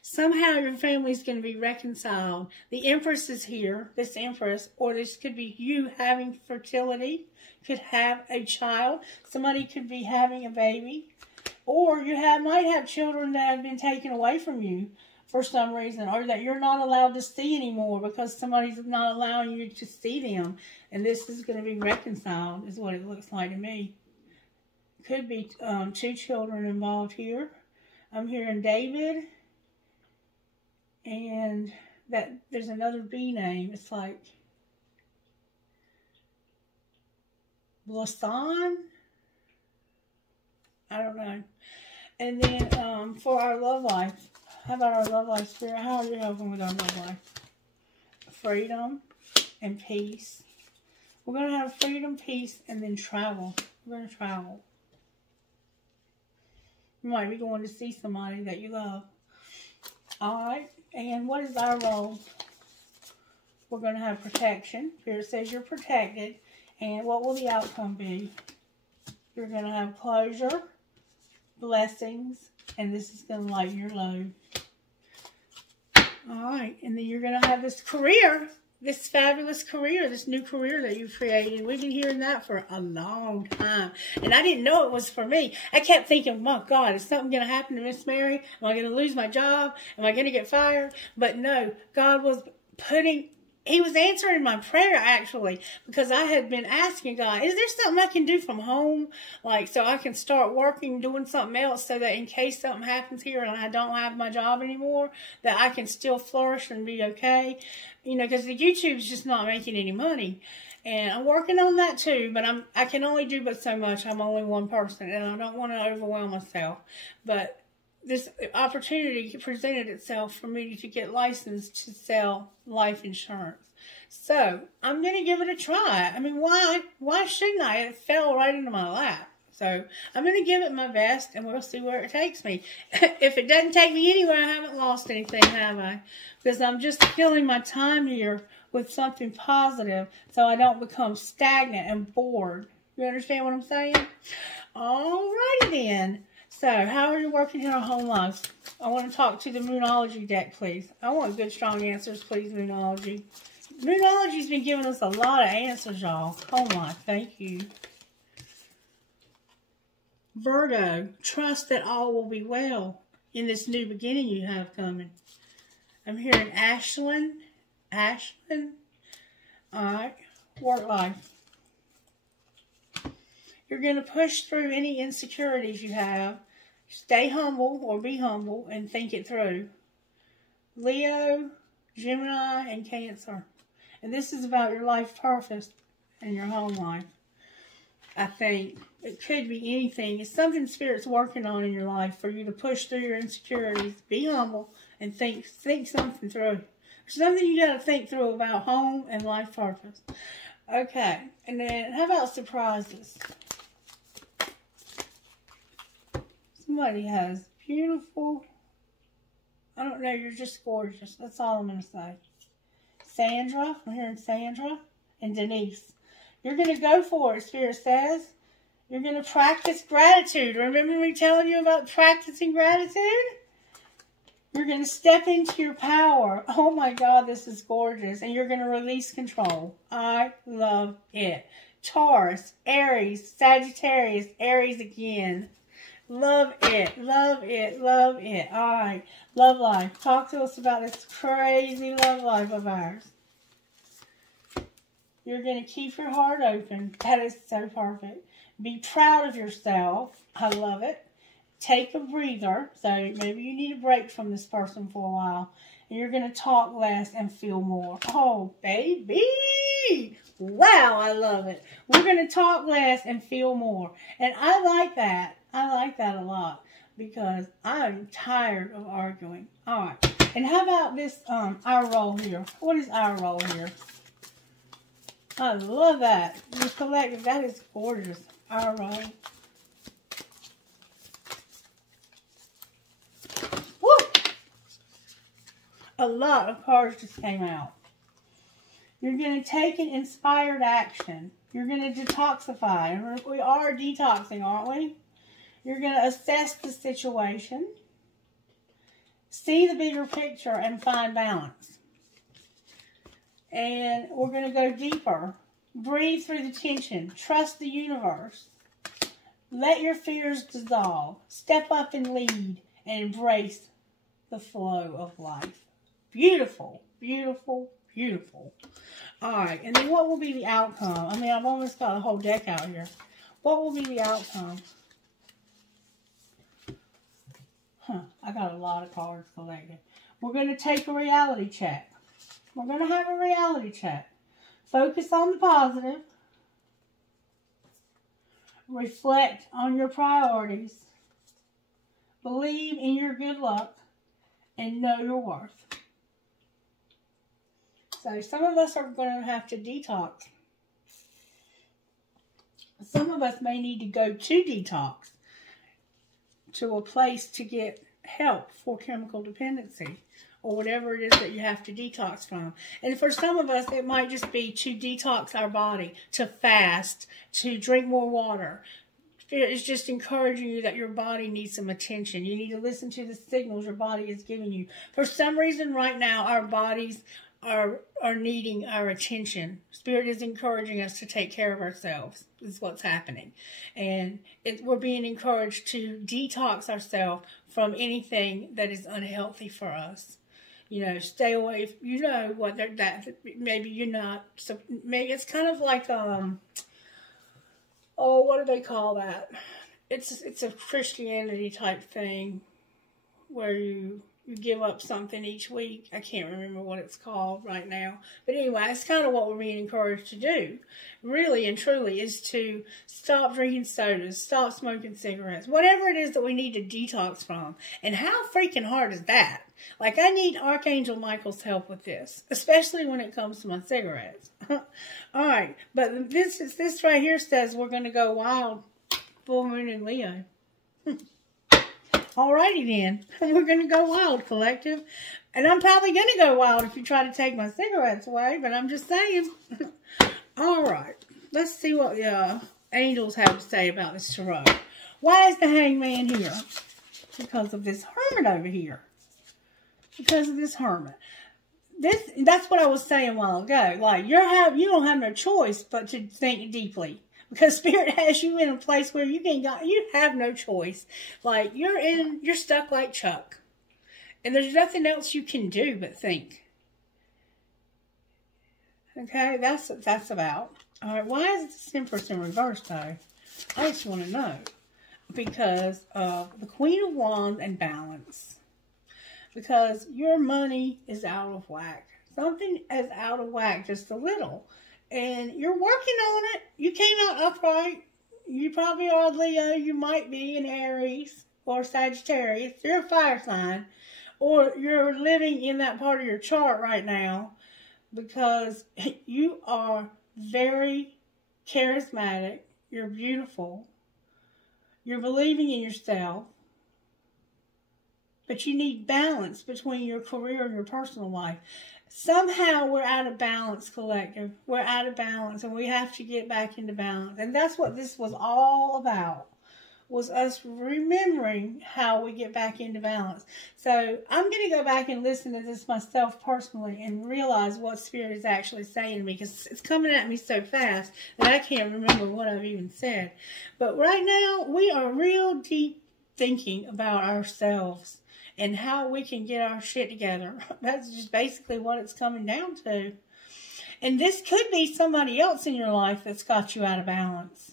Somehow your family's going to be reconciled. The Empress is here, this Empress, or this could be you having fertility, could have a child. Somebody could be having a baby. Or you might have children that have been taken away from you for some reason, or that you're not allowed to see anymore because somebody's not allowing you to see them. And this is going to be reconciled, is what it looks like to me. Could be two children involved here. I'm hearing David. And that there's another B name. It's like Blasan. I don't know. And then for our love life, How about our love life, Spirit? How are you helping with our love life? Freedom and peace. We're going to have freedom, peace, and then travel. We're going to travel. You might be going to see somebody that you love. Alright, and what is our role? We're going to have protection. Spirit says you're protected. And what will the outcome be? You're going to have closure, blessings, and this is going to lighten your load. Alright, and then you're going to have this career, this fabulous career, this new career that you've created. We've been hearing that for a long time. And I didn't know it was for me. I kept thinking, my God, is something going to happen to Miss Mary? Am I going to lose my job? Am I going to get fired? But no, God was He was answering my prayer, actually, because I had been asking God, is there something I can do from home? Like, so I can start working, doing something else so that in case something happens here and I don't have my job anymore, that I can still flourish and be okay. You know, because the YouTube's just not making any money. And I'm working on that too, but I can only do but so much. I'm only one person, and I don't want to overwhelm myself. But this opportunity presented itself for me to get licensed to sell life insurance. So, I'm going to give it a try. I mean, why shouldn't I? It fell right into my lap. So, I'm going to give it my best, and we'll see where it takes me. If it doesn't take me anywhere, I haven't lost anything, have I? Because I'm just filling my time here with something positive so I don't become stagnant and bored. You understand what I'm saying? Alrighty then. So, how are you working in our home lives? I want to talk to the Moonology deck, please. I want good, strong answers, please, Moonology. Moonology's been giving us a lot of answers, y'all. Oh, my, thank you. Virgo, trust that all will be well in this new beginning you have coming. I'm hearing Ashlyn. Ashlyn. All right, work life. You're going to push through any insecurities you have. Stay humble or be humble and think it through. Leo, Gemini, and Cancer. And this is about your life purpose and your home life. I think it could be anything. It's something Spirit's working on in your life for you to push through your insecurities. Be humble and think something through. There's something you got to think through about home and life purpose. Okay. And then how about surprises? Somebody has beautiful, I don't know, you're just gorgeous. That's all I'm going to say. Sandra, I'm hearing Sandra and Denise. You're going to go for it, Spirit says. You're going to practice gratitude. Remember me telling you about practicing gratitude? You're going to step into your power. Oh my God, this is gorgeous. And you're going to release control. I love it. Taurus, Aries, Sagittarius, Aries again. Love it, love it, love it. All right, love life. Talk to us about this crazy love life of ours. You're going to keep your heart open. That is so perfect. Be proud of yourself. I love it. Take a breather. So maybe you need a break from this person for a while. And you're going to talk less and feel more. Oh, baby. Wow, I love it. We're going to talk less and feel more. And I like that. I like that a lot because I'm tired of arguing. All right. And how about this, our role here? What is our role here? I love that. The collective, that is gorgeous. Our role. Woo! A lot of cards just came out. You're going to take an inspired action. You're going to detoxify. We are detoxing, aren't we? You're going to assess the situation, see the bigger picture, and find balance. And we're going to go deeper. Breathe through the tension. Trust the universe. Let your fears dissolve. Step up and lead and embrace the flow of life. Beautiful, beautiful, beautiful. All right, and then what will be the outcome? I mean, I've almost got a whole deck out here. What will be the outcome? I got a lot of cards collected. We're going to take a reality check. We're going to have a reality check. Focus on the positive. Reflect on your priorities. Believe in your good luck. and know your worth. So some of us are going to have to detox. Some of us may need to go to detox, to a place to get help for chemical dependency or whatever it is that you have to detox from. And for some of us, it might just be to detox our body, to fast, to drink more water. It's just encouraging you that your body needs some attention. You need to listen to the signals your body is giving you. For some reason right now, our bodies are needing our attention. Spirit is encouraging us to take care of ourselves. This is what's happening. And we're being encouraged to detox ourselves from anything that is unhealthy for us. You know, stay away. You know what that maybe you're not. So maybe it's kind of like oh, what do they call that? It's a Christianity type thing where you give up something each week. I can't remember what it's called right now. But anyway, it's kind of what we're being encouraged to do. Really and truly is to stop drinking sodas, stop smoking cigarettes, whatever it is that we need to detox from. And how freaking hard is that? Like, I need Archangel Michael's help with this, especially when it comes to my cigarettes. All right, but this right here says we're going to go wild, full moon in Leo. Alrighty then, we're going to go wild, collective. And I'm probably going to go wild if you try to take my cigarettes away, but I'm just saying. Alright, let's see what the angels have to say about this tarot. Why is the Hangman here? Because of this Hermit over here. Because of this Hermit. That's what I was saying a while ago. Like, you don't have no choice but to think deeply. Because Spirit has you in a place where you have no choice. Like, you're stuck like Chuck. And there's nothing else you can do but think. Okay, that's what that's about. Alright, why is the Empress in reverse though? I just want to know. Because of the Queen of Wands and balance. Because your money is out of whack. Something is out of whack just a little. And you're working on it. You came out upright. You probably are Leo. You might be an Aries or Sagittarius. You're a fire sign. Or you're living in that part of your chart right now because you are very charismatic. You're beautiful. You're believing in yourself. But you need balance between your career and your personal life. Somehow we're out of balance, collective. We're out of balance, and we have to get back into balance. And that's what this was all about, was us remembering how we get back into balance. So I'm going to go back and listen to this myself personally and realize what Spirit is actually saying to me, because it's coming at me so fast that I can't remember what I've even said. But right now, we are real deep thinking about ourselves and how we can get our shit together. That's just basically what it's coming down to. And this could be somebody else in your life that's got you out of balance.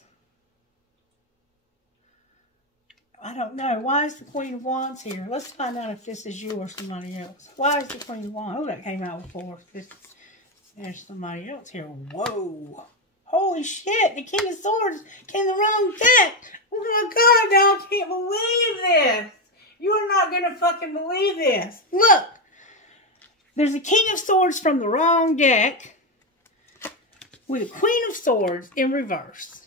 I don't know. Why is the Queen of Wands here? Let's find out if this is you or somebody else. Why is the Queen of Wands? Oh, that came out before. There's somebody else here. Whoa. Holy shit. The King of Swords came the wrong deck. Oh my God, y'all can't believe this. You are not going to fucking believe this. Look. There's a King of Swords from the wrong deck with a Queen of Swords in reverse.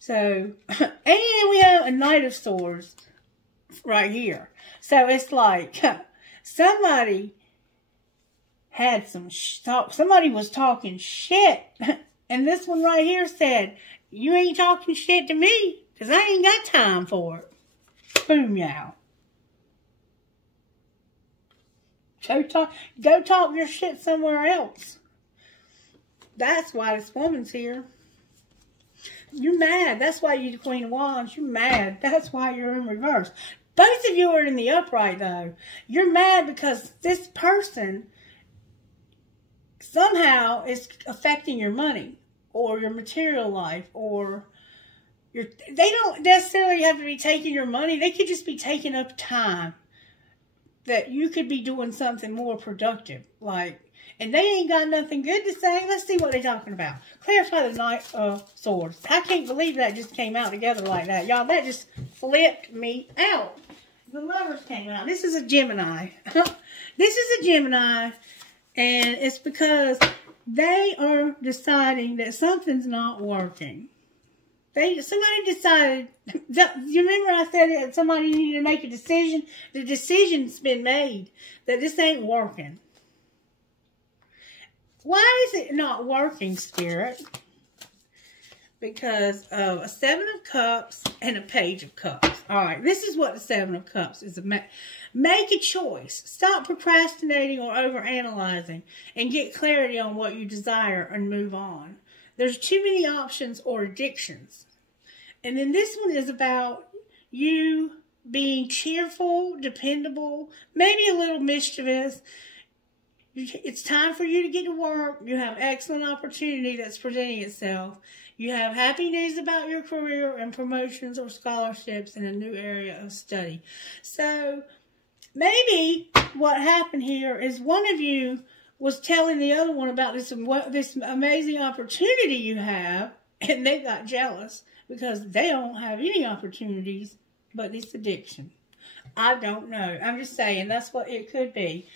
So, and we have a Knight of Swords right here. So it's like somebody had somebody was talking shit. And this one right here said, you ain't talking shit to me, because I ain't got time for it. Boom, y'all. Go talk your shit somewhere else. That's why this woman's here. You're mad. That's why you're the Queen of Wands. You're mad. That's why you're in reverse. Both of you are in the upright, though. You're mad because this person somehow is affecting your money or your material life, or they don't necessarily have to be taking your money. They could just be taking up time. that you could be doing something more productive. Like, and they ain't got nothing good to say. Let's see what they're talking about. Clarify the Knight of Swords. I can't believe that just came out together like that. Y'all, that just flipped me out. The Lovers came out. This is a Gemini. This is a Gemini. And it's because they are deciding that something's not working. Somebody decided, you remember I said that somebody needed to make a decision? The decision's been made that this ain't working. Why is it not working, Spirit? Because of a Seven of Cups and a Page of Cups. All right, this is what the Seven of Cups is. Make a choice. Stop procrastinating or overanalyzing and get clarity on what you desire and move on. There's too many options or addictions. And then this one is about you being cheerful, dependable, maybe a little mischievous. It's time for you to get to work. You have excellent opportunity that's presenting itself. You have happy news about your career and promotions or scholarships in a new area of study. So maybe what happened here is one of you was telling the other one about this amazing opportunity you have, and they got jealous because they don't have any opportunities but this addiction. I don't know. I'm just saying that's what it could be.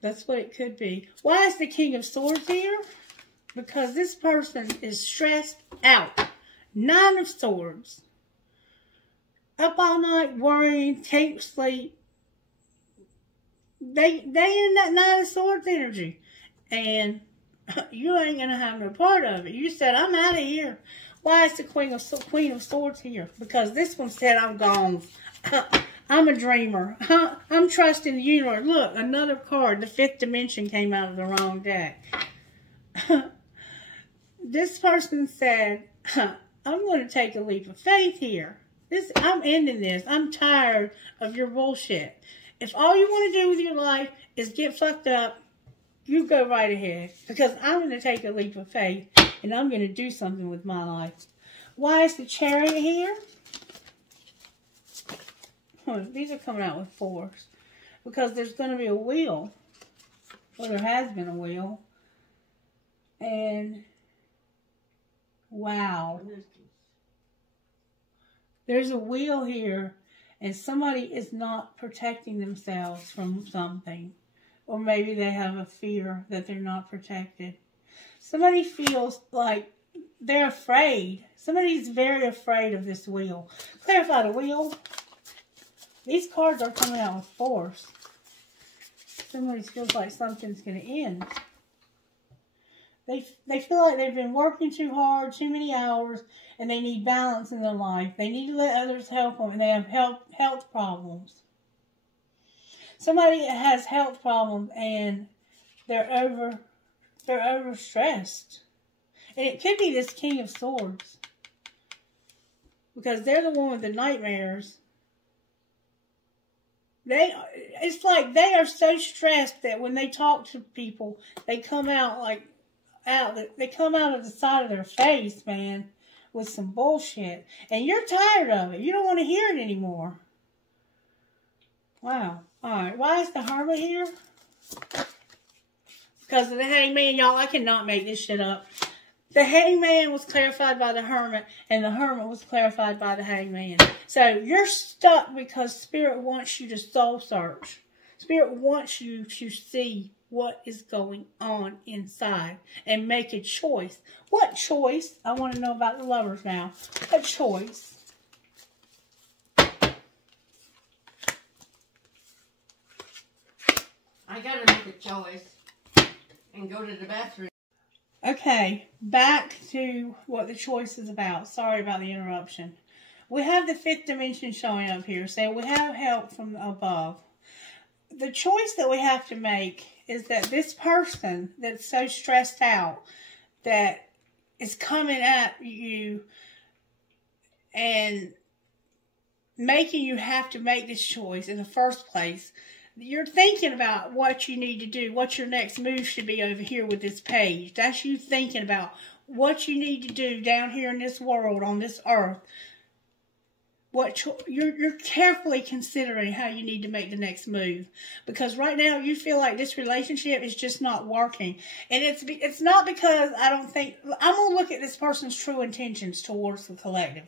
That's what it could be. Why is the King of Swords here? Because this person is stressed out. Nine of Swords. Up all night worrying, can't sleep. They in that Nine of Swords energy. And you ain't going to have no part of it. You said, I'm out of here. Why is the Queen of Swords here? Because this one said, I'm gone. I'm a dreamer. I'm trusting the universe. Look, another card. The Fifth Dimension came out of the wrong deck. This person said, I'm going to take a leap of faith here. I'm ending this. I'm tired of your bullshit. If all you want to do with your life is get fucked up, you go right ahead. Because I'm going to take a leap of faith and I'm going to do something with my life. Why is the Chariot here? These are coming out with fours. Because there's going to be a wheel. Well, there has been a wheel. And, wow. There's a wheel here. And somebody is not protecting themselves from something. Or maybe they have a fear that they're not protected. Somebody feels like they're afraid. Somebody's very afraid of this wheel. Clarify the wheel. These cards are coming out with fours. Somebody feels like something's going to end. They feel like they've been working too hard, too many hours, and they need balance in their life. They need to let others help them, and they have health problems. Somebody has health problems, and they're overstressed. And it could be this King of Swords. Because they're the one with the nightmares. It's like they are so stressed that when they talk to people, they come out they come out of the side of their face, man, with some bullshit. And you're tired of it. You don't want to hear it anymore. Wow. Alright, why is the Hermit here? Because of the Hangman, y'all. I cannot make this shit up. The Hangman was clarified by the Hermit, and the Hermit was clarified by the Hangman. So you're stuck because Spirit wants you to soul search. Spirit wants you to see what is going on inside and make a choice. What choice? I want to know about the Lovers now. What choice? I gotta make a choice and go to the bathroom. Okay, back to what the choice is about. Sorry about the interruption. We have the Fifth Dimension showing up here. So we have help from above. The choice that we have to make is that this person that's so stressed out that is coming at you and making you have to make this choice in the first place. You're thinking about what you need to do, what your next move should be over here with this page. That's you thinking about what you need to do down here in this world, on this earth, you're carefully considering how you need to make the next move, because right now you feel like this relationship is just not working, and it's not because I don't think I'm gonna look at this person's true intentions towards the collective,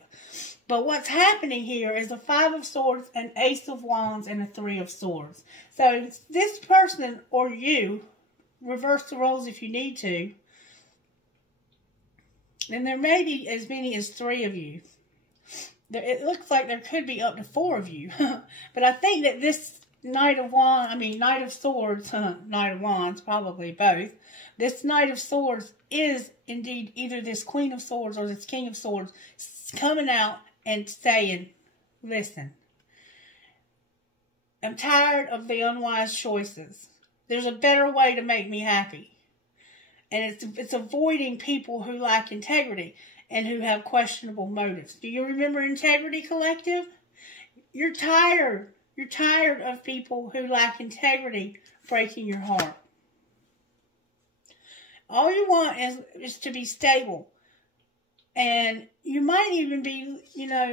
but what's happening here is a 5 of Swords, an Ace of Wands, and a 3 of Swords. So this person or you, reverse the roles if you need to, and there may be as many as 3 of you. It looks like there could be up to 4 of you. But I think that this Knight of Swords, Knight of Wands, probably both. This Knight of Swords is indeed either this Queen of Swords or this King of Swords coming out and saying, listen, I'm tired of the unwise choices. There's a better way to make me happy. And it's avoiding people who lack integrity and who have questionable motives. Do you remember Integrity Collective? You're tired. You're tired of people who lack integrity breaking your heart. All you want is to be stable. And you might even be,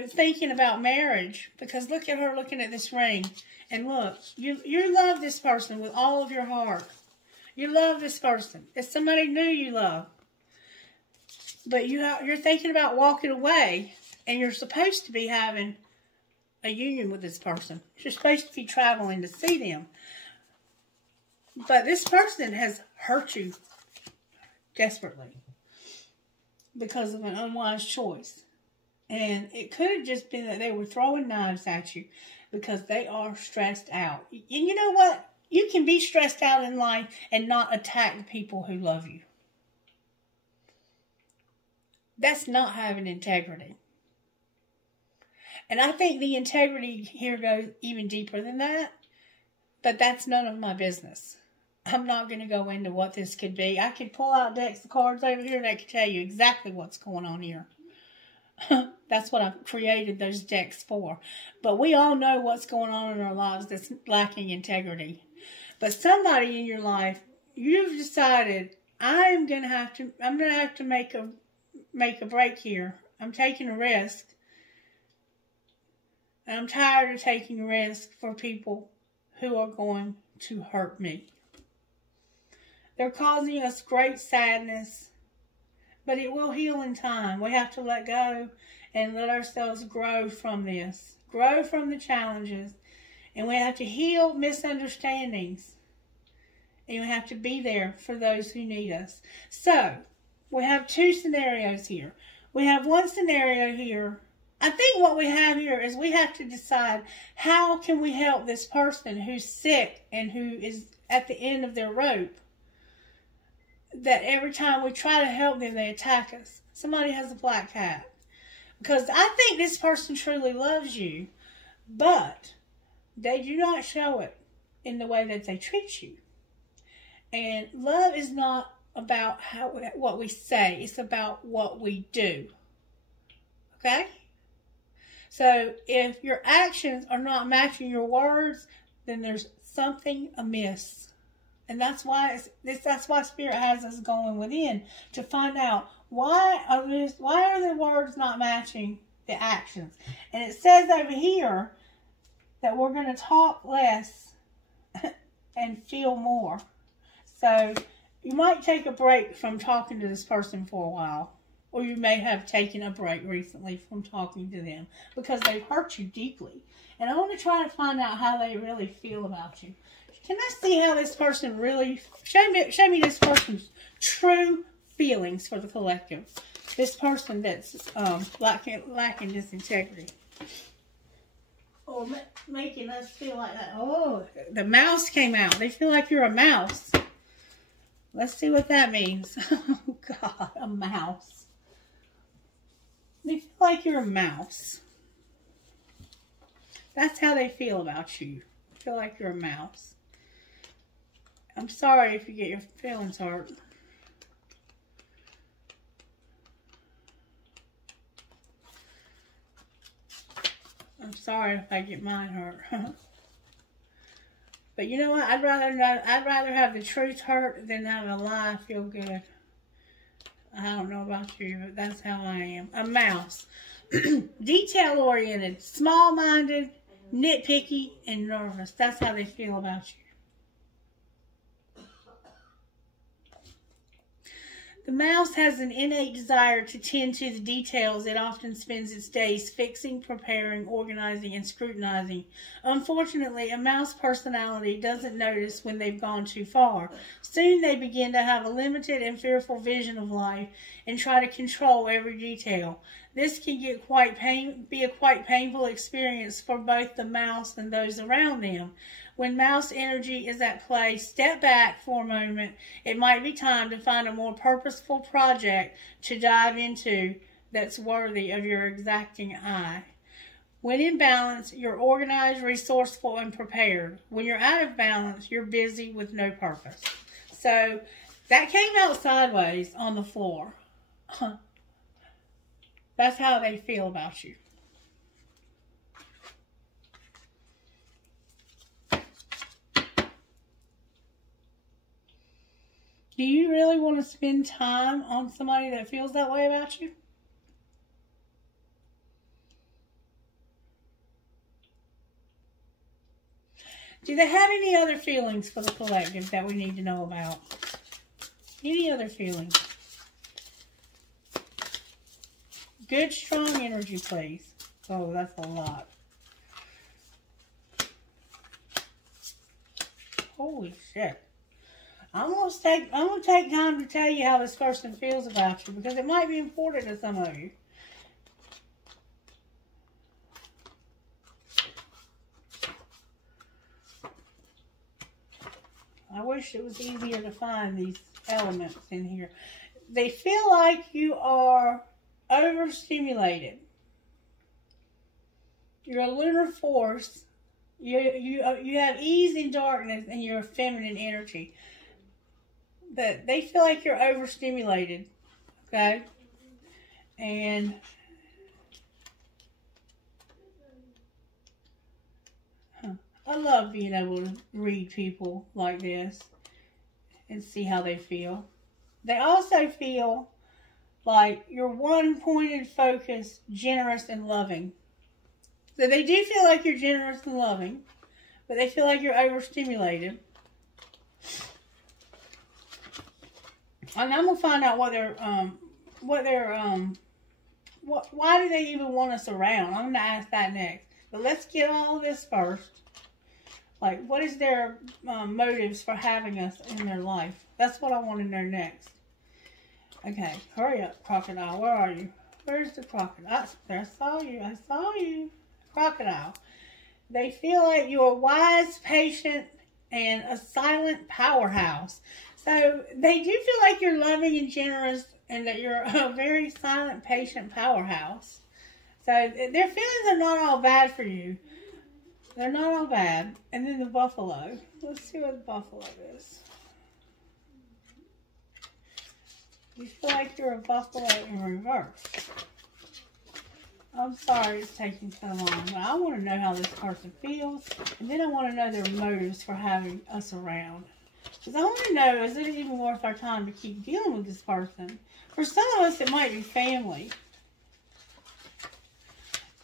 thinking about marriage. Because look at her looking at this ring. And look, you love this person with all of your heart. You love this person. It's somebody new you love. But you're thinking about walking away, and you're supposed to be having a union with this person. You're supposed to be traveling to see them. But this person has hurt you desperately because of an unwise choice. And it could have just been that they were throwing knives at you because they are stressed out. And you know what? You can be stressed out in life and not attack the people who love you. That's not having integrity. And I think the integrity here goes even deeper than that. But that's none of my business. I'm not going to go into what this could be. I could pull out decks of cards over here that could tell you exactly what's going on here. That's what I've created those decks for. But we all know what's going on in our lives that's lacking integrity. But somebody in your life, you've decided, I'm going to have to make a break here. I'm taking a risk. And I'm tired of taking a risk for people who are going to hurt me. They're causing us great sadness, but it will heal in time. We have to let go and let ourselves grow from this. Grow from the challenges. And we have to heal misunderstandings. And we have to be there for those who need us. So, we have 2 scenarios here. We have one scenario here. I think what we have here is we have to decide how can we help this person who's sick and who is at the end of their rope. That every time we try to help them, they attack us. Somebody has a black cat. Because I think this person truly loves you, but they do not show it in the way that they treat you. And love is not about what we say. It's about what we do. Okay? So if your actions are not matching your words, then there's something amiss. And that's why Spirit has us going within to find out why are the words not matching the actions. And it says over here that we're going to talk less and feel more. So you might take a break from talking to this person for a while. Or you may have taken a break recently from talking to them because they've hurt you deeply. And I want to try to find out how they really feel about you. Can I see how this person really... Show me this person's true feelings for the collective. This person that's lacking this integrity. Or making us feel like that. Oh, the mouse came out. They feel like you're a mouse. Let's see what that means. Oh, God, a mouse. They feel like you're a mouse. That's how they feel about you. They feel like you're a mouse. I'm sorry if you get your feelings hurt. I'm sorry if I get mine hurt. But you know what? I'd rather have the truth hurt than have a lie feel good. I don't know about you, but that's how I am. A mouse. Detail-oriented, small-minded, nitpicky, and nervous. That's how they feel about you. The mouse has an innate desire to tend to the details. It often spends its days fixing, preparing, organizing, and scrutinizing. Unfortunately, a mouse personality doesn't notice when they've gone too far. Soon they begin to have a limited and fearful vision of life and try to control every detail. This can be a quite painful experience for both the mouse and those around them. When mouse energy is at play, step back for a moment. It might be time to find a more purposeful project to dive into that's worthy of your exacting eye. When in balance, you're organized, resourceful, and prepared. When you're out of balance, you're busy with no purpose. So that came out sideways on the floor. That's how they feel about you. Do you really want to spend time on somebody that feels that way about you? Do they have any other feelings for the collective that we need to know about? Any other feelings? Good, strong energy, please. Oh, that's a lot. Holy shit. I'm gonna take time to tell you how this person feels about you, because it might be important to some of you. I wish it was easier to find these elements in here. They feel like you are overstimulated. You're a lunar force. You have ease in darkness, and you're a feminine energy. But they feel like you're overstimulated, okay? And I love being able to read people like this and see how they feel. They also feel like you're one-pointed, focused, generous, and loving. So they do feel like you're generous and loving, but they feel like you're overstimulated. And I'm gonna find out why do they even want us around? I'm gonna ask that next. But let's get all this first. Like, what is their motives for having us in their life? That's what I want to know next. Okay, hurry up, crocodile. Where are you? Where's the crocodile? I saw you. I saw you. Crocodile. They feel like you're wise, patient, and a silent powerhouse. So they do feel like you're loving and generous, and that you're a very silent, patient powerhouse. So their feelings are not all bad for you. They're not all bad. And then the buffalo. Let's see what the buffalo is. You feel like you're a buffalo in reverse. I'm sorry it's taking so long, but I want to know how this person feels, and then I want to know their motives for having us around. Because I want to know, is it even worth our time to keep dealing with this person? For some of us, it might be family.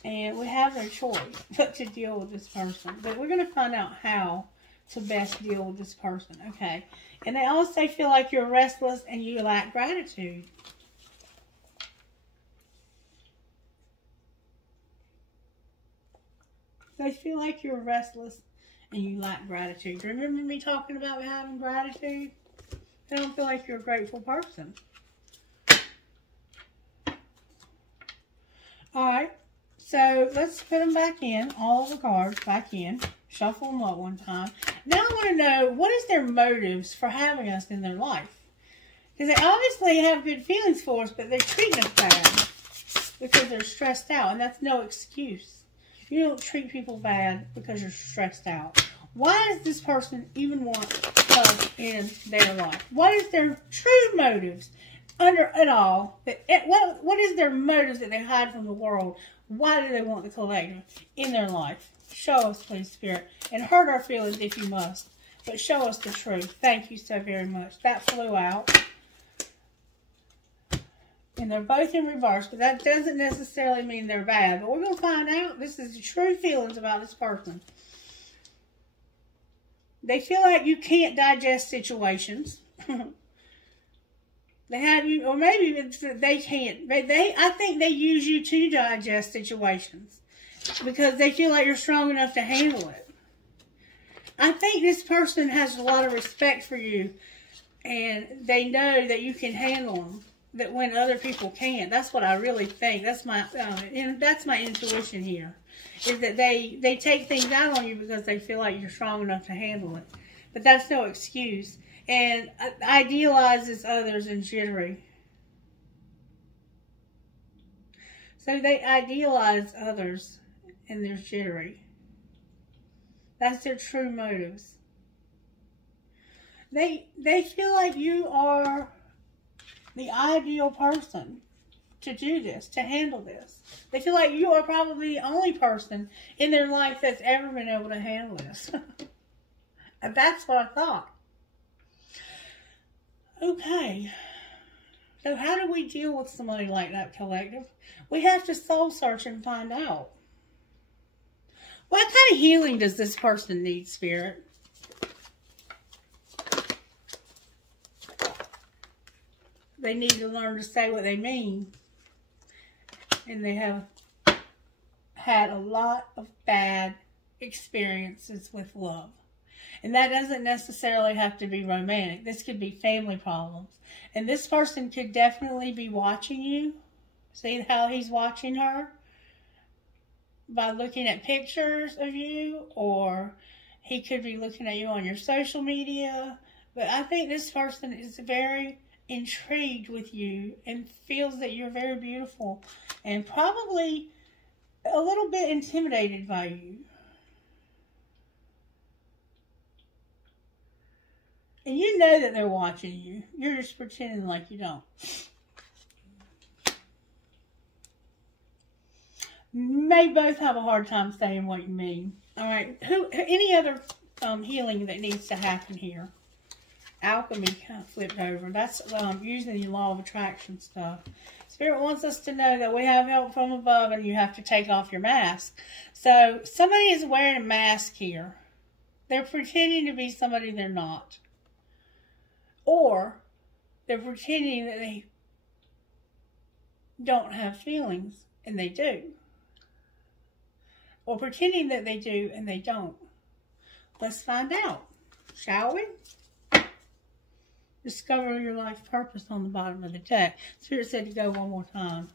And we have no choice but to deal with this person. But we're going to find out how to best deal with this person. Okay. And they also feel like you're restless and you lack gratitude. They feel like you're restless and you lack gratitude. Remember me talking about having gratitude? They don't feel like you're a grateful person. Alright, so let's put them back in, all the cards back in. Shuffle them up one time. Now I want to know, what is their motives for having us in their life? Because they obviously have good feelings for us, but they're treating us bad because they're stressed out, and that's no excuse. You don't treat people bad because you're stressed out. Why does this person even want us in their life? What is their true motives under it all? What is their motives that they hide from the world? Why do they want the collective in their life? Show us, please, Spirit. And hurt our feelings if you must. But show us the truth. Thank you so very much. That flew out. And they're both in reverse, but that doesn't necessarily mean they're bad. But we're going to find out. This is the true feelings about this person. They feel like you can't digest situations. They have you, or maybe they can't. But I think they use you to digest situations because they feel like you're strong enough to handle it. I think this person has a lot of respect for you, and they know that you can handle them. That when other people can't. That's what I really think. That's my intuition here. Is that they take things out on you because they feel like you're strong enough to handle it. But that's no excuse. And idealizes others and jittery. So they idealize others and they're jittery. That's their true motives. They feel like you are the ideal person to do this, to handle this. They feel like you are probably the only person in their life that's ever been able to handle this. And that's what I thought. Okay. So how do we deal with somebody like that, collective? We have to soul search and find out. What kind of healing does this person need, Spirit? They need to learn to say what they mean. And they have had a lot of bad experiences with love. And that doesn't necessarily have to be romantic. This could be family problems. And this person could definitely be watching you. See how he's watching her? By looking at pictures of you. Or he could be looking at you on your social media. But I think this person is very intrigued with you and feels that you're very beautiful and probably a little bit intimidated by you. And you know that they're watching you. You're just pretending like you don't. You may both have a hard time saying what you mean. Alright, any other healing that needs to happen here? Alchemy kind of flipped over. That's using the law of attraction stuff. Spirit wants us to know that we have help from above and you have to take off your mask. So somebody is wearing a mask here. They're pretending to be somebody they're not. Or they're pretending that they don't have feelings and they do. Or pretending that they do and they don't. Let's find out, shall we? Discover your life purpose on the bottom of the deck. Spirit said to go one more time.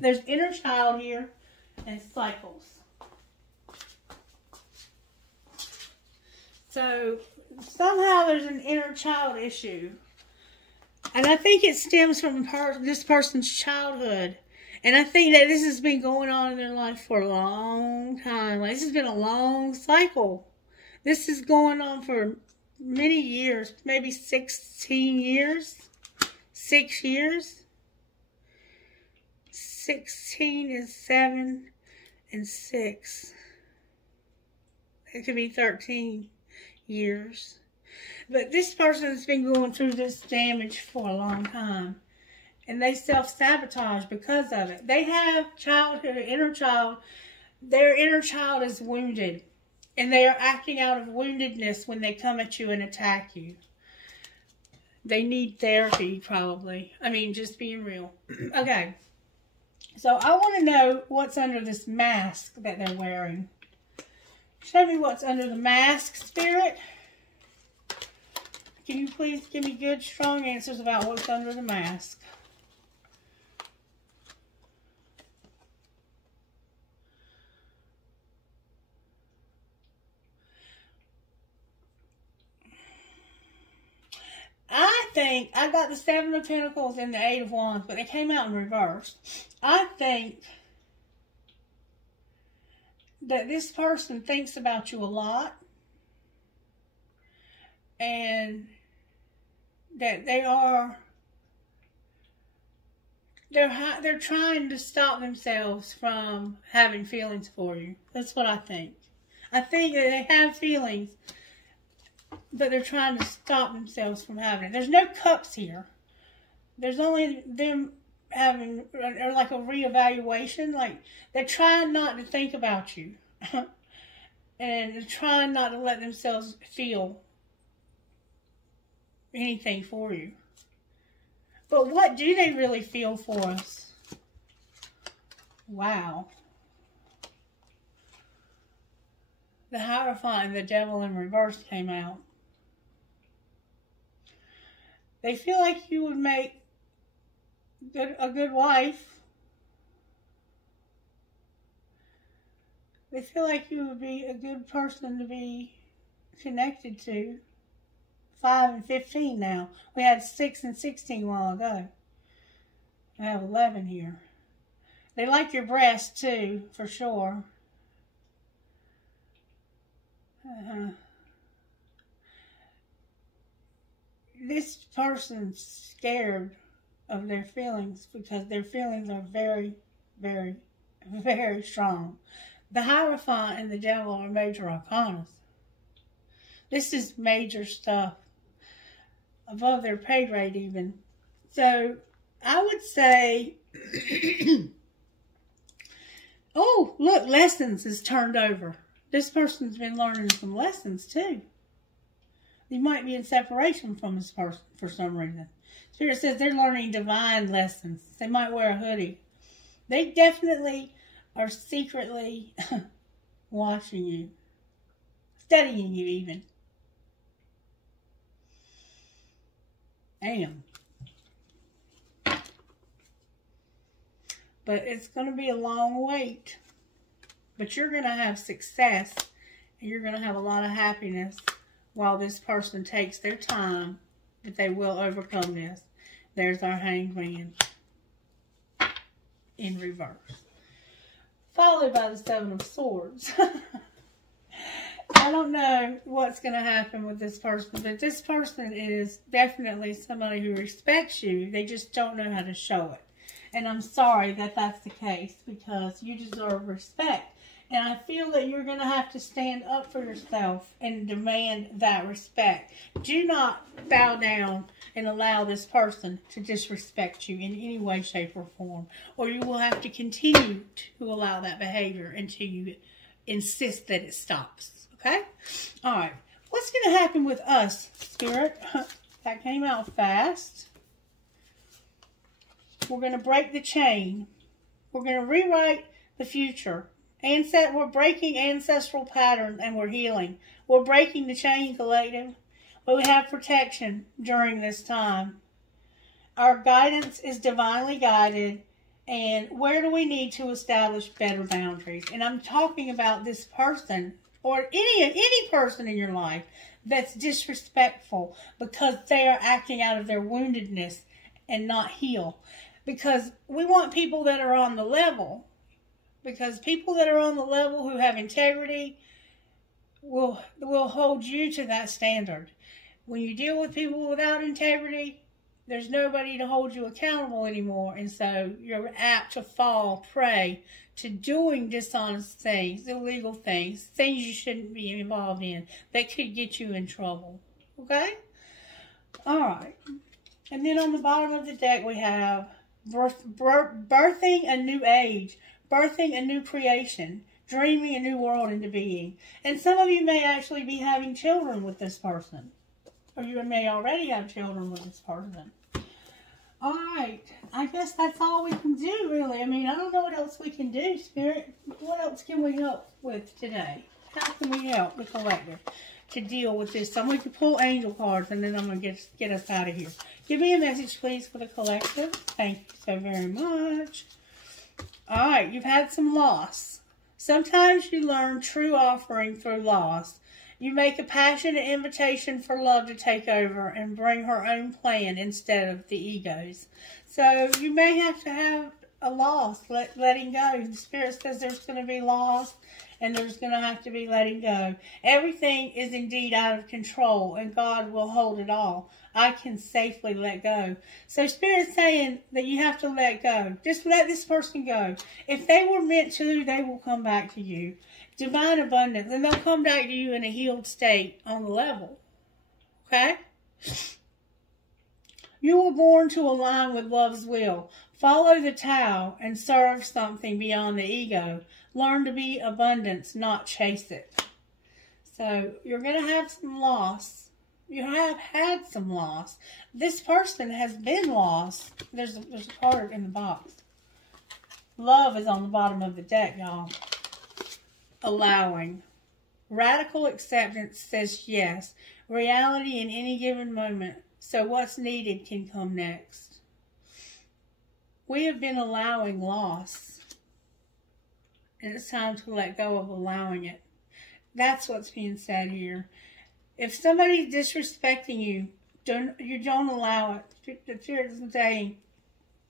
There's inner child here and cycles. So somehow there's an inner child issue. And I think it stems from this person's childhood. And I think that this has been going on in their life for a long time. Like, this has been a long cycle. This is going on for many years. Maybe 16 years. 6 years. 16 is 7 and 6. It could be 13 years. But this person's been going through this damage for a long time. And they self-sabotage because of it. They have childhood, inner child. Their inner child is wounded. And they are acting out of woundedness when they come at you and attack you. They need therapy, probably. I mean, just being real. Okay. So I want to know what's under this mask that they're wearing. Show me what's under the mask, Spirit. Can you please give me good, strong answers about what's under the mask? I think I got the 7 of Pentacles and the 8 of Wands, but they came out in reverse. I think that this person thinks about you a lot, and that they're trying to stop themselves from having feelings for you. That's what I think. I think that they have feelings, but they're trying to stop themselves from having it. There's no cups here. There's only them having, or like a reevaluation. Like, they're trying not to think about you. And they're trying not to let themselves feel anything for you. But what do they really feel for us? Wow. The Hierophant and the Devil in reverse came out. They feel like you would make a good wife. They feel like you would be a good person to be connected to. 5 and 15 now. We had 6 and 16 a while ago. I have 11 here. They like your breasts too, for sure. This person's scared of their feelings because their feelings are very, very, very strong. The Hierophant and the Devil are major arcanas. This is major stuff. Above their pay grade even. So, I would say, oh, look, lessons is turned over. This person's been learning some lessons too. You might be in separation from this person for some reason. Spirit says they're learning divine lessons. They might wear a hoodie. They definitely are secretly watching you. Studying you even. Damn. But it's going to be a long wait. But you're going to have success. And you're going to have a lot of happiness while this person takes their time. But they will overcome this. There's our Hanged Man. In reverse. Followed by the 7 of Swords. I don't know what's going to happen with this person, but this person is definitely somebody who respects you. They just don't know how to show it. And I'm sorry that that's the case because you deserve respect. And I feel that you're going to have to stand up for yourself and demand that respect. Do not bow down and allow this person to disrespect you in any way, shape, or form. Or you will have to continue to allow that behavior until you insist that it stops. Okay? Alright. What's going to happen with us, Spirit? That came out fast. We're going to break the chain. We're going to rewrite the future. We're breaking ancestral patterns and we're healing. We're breaking the chain, collective. But we have protection during this time. Our guidance is divinely guided. And where do we need to establish better boundaries? And I'm talking about this person or any person in your life that's disrespectful because they are acting out of their woundedness and not heal. Because we want people that are on the level. Because people that are on the level who have integrity will hold you to that standard. When you deal with people without integrity, there's nobody to hold you accountable anymore. And so you're apt to fall prey to doing dishonest things, illegal things, things you shouldn't be involved in that could get you in trouble. Okay? Alright. And then on the bottom of the deck we have birthing a new age, birthing a new creation, dreaming a new world into being. And some of you may actually be having children with this person. Or you may already have children with this person. Alright, I guess that's all we can do, really. I mean, I don't know what else we can do, Spirit. What else can we help with today? How can we help the collective to deal with this? I'm going to pull angel cards, and then I'm going to get us out of here. Give me a message, please, for the collective. Thank you so very much. Alright, you've had some loss. Sometimes you learn true offering through loss. You make a passionate invitation for love to take over and bring her own plan instead of the ego's. So you may have to have a loss, letting go. The Spirit says there's going to be loss and there's going to have to be letting go. Everything is indeed out of control and God will hold it all. I can safely let go. So Spirit's saying that you have to let go. Just let this person go. If they were meant to, they will come back to you. Divine abundance. And they'll come back to you in a healed state on the level. Okay? You were born to align with love's will. Follow the Tao and serve something beyond the ego. Learn to be abundance, not chase it. So you're going to have some loss. You have had some loss. This person has been lost. There's a card in the box. Love is on the bottom of the deck, y'all. Allowing. Radical acceptance says yes. Reality in any given moment. So what's needed can come next. We have been allowing loss. And it's time to let go of allowing it. That's what's being said here. If somebody's disrespecting you, you don't allow it. The Spirit is saying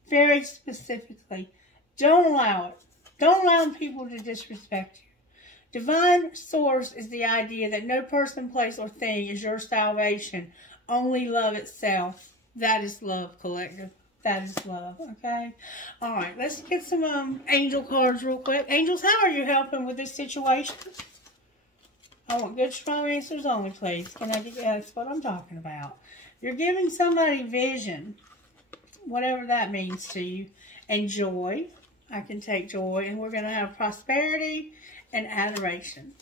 very specifically, don't allow it. Don't allow people to disrespect you. Divine source is the idea that no person, place, or thing is your salvation. Only love itself. That is love, collective. That is love, okay? All right, let's get some angel cards real quick. Angels, how are you helping with this situation? I want good, strong answers only, please. Can I get that's what I'm talking about. You're giving somebody vision, whatever that means to you, and joy. I can take joy, and we're going to have prosperity and adoration.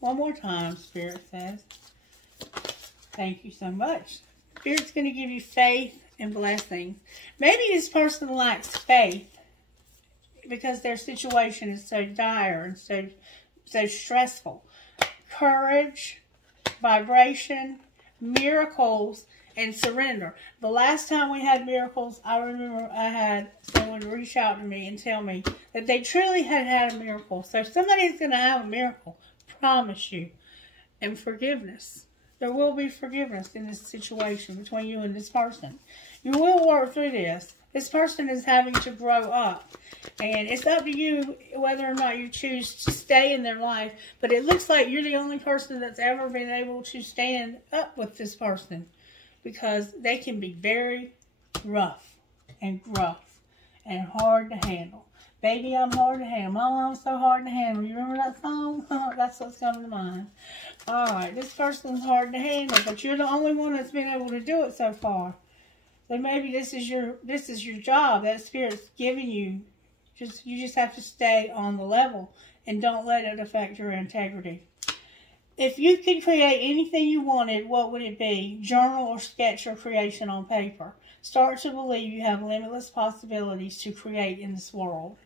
One more time, Spirit says. Thank you so much. Spirit's going to give you faith and blessings. Maybe this person lacks faith because their situation is so dire and so stressful. Courage, vibration, miracles, and surrender. The last time we had miracles, I remember I had someone reach out to me and tell me that they truly had had a miracle. So somebody's going to have a miracle. Promise you. And forgiveness. There will be forgiveness in this situation between you and this person. You will work through this. This person is having to grow up. And it's up to you whether or not you choose to stay in their life. But it looks like you're the only person that's ever been able to stand up with this person. Because they can be very rough and gruff and hard to handle. Baby, I'm hard to handle. Mama, I'm so hard to handle. You remember that song? That's what's coming to mind. Alright, this person's hard to handle. But you're the only one that's been able to do it so far. So maybe this is your job. That Spirit's giving you. You just have to stay on the level and don't let it affect your integrity. If you could create anything you wanted, what would it be? Journal or sketch your creation on paper. Start to believe you have limitless possibilities to create in this world.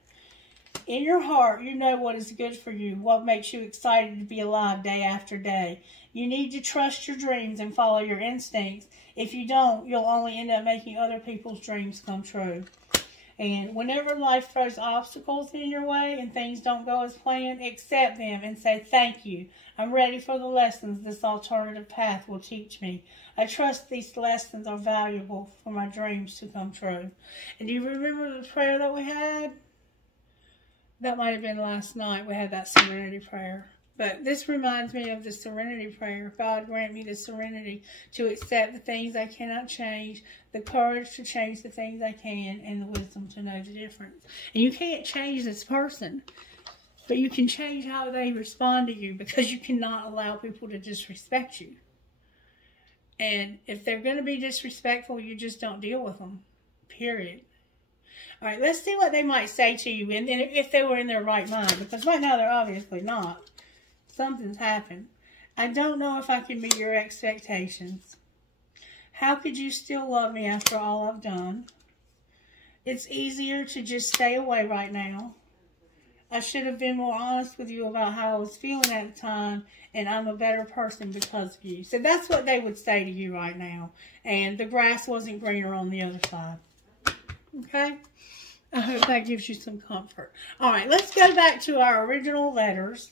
In your heart, you know what is good for you, what makes you excited to be alive day after day. You need to trust your dreams and follow your instincts. If you don't, you'll only end up making other people's dreams come true. And whenever life throws obstacles in your way and things don't go as planned, accept them and say, thank you. I'm ready for the lessons this alternative path will teach me. I trust these lessons are valuable for my dreams to come true. And do you remember the prayer that we had? That might have been last night. We had that Serenity Prayer. But this reminds me of the Serenity Prayer. God grant me the serenity to accept the things I cannot change, the courage to change the things I can, and the wisdom to know the difference. And you can't change this person, but you can change how they respond to you because you cannot allow people to disrespect you. And if they're going to be disrespectful, you just don't deal with them. Period. All right, let's see what they might say to you and if they were in their right mind. Because right now they're obviously not. Something's happened. I don't know if I can meet your expectations. How could you still love me after all I've done? It's easier to just stay away right now. I should have been more honest with you about how I was feeling at the time, and I'm a better person because of you. So that's what they would say to you right now. And the grass wasn't greener on the other side. Okay? I hope that gives you some comfort. All right, let's go back to our original letters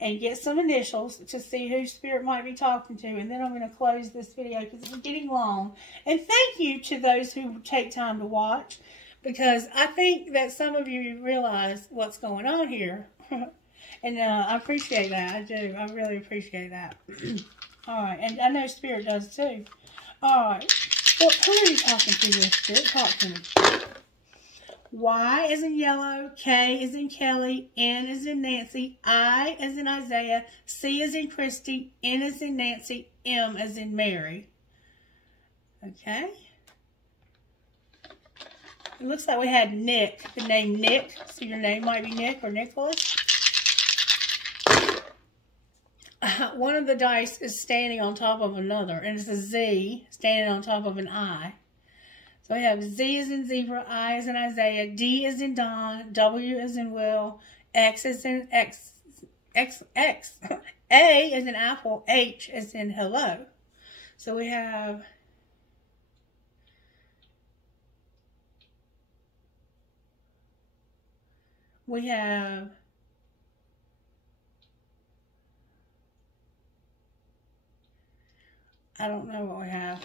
and get some initials to see who Spirit might be talking to. And then I'm going to close this video because it's getting long. And thank you to those who take time to watch, because I think that some of you realize what's going on here. And I appreciate that. I do. I really appreciate that. All right. And I know Spirit does too. All right. Well, who are you talking to, Spirit? Talk to me. Y as in yellow, K as in Kelly, N as in Nancy, I as in Isaiah, C as in Christie, N as in Nancy, M as in Mary. Okay. It looks like we had Nick, the name Nick. So your name might be Nick or Nicholas. One of the dice is standing on top of another, and it's a Z standing on top of an I. So we have Z as in zebra, I as in Isaiah, D as in Don, W as in Will, X as in X, A as in apple, H as in hello. So we have I don't know what we have.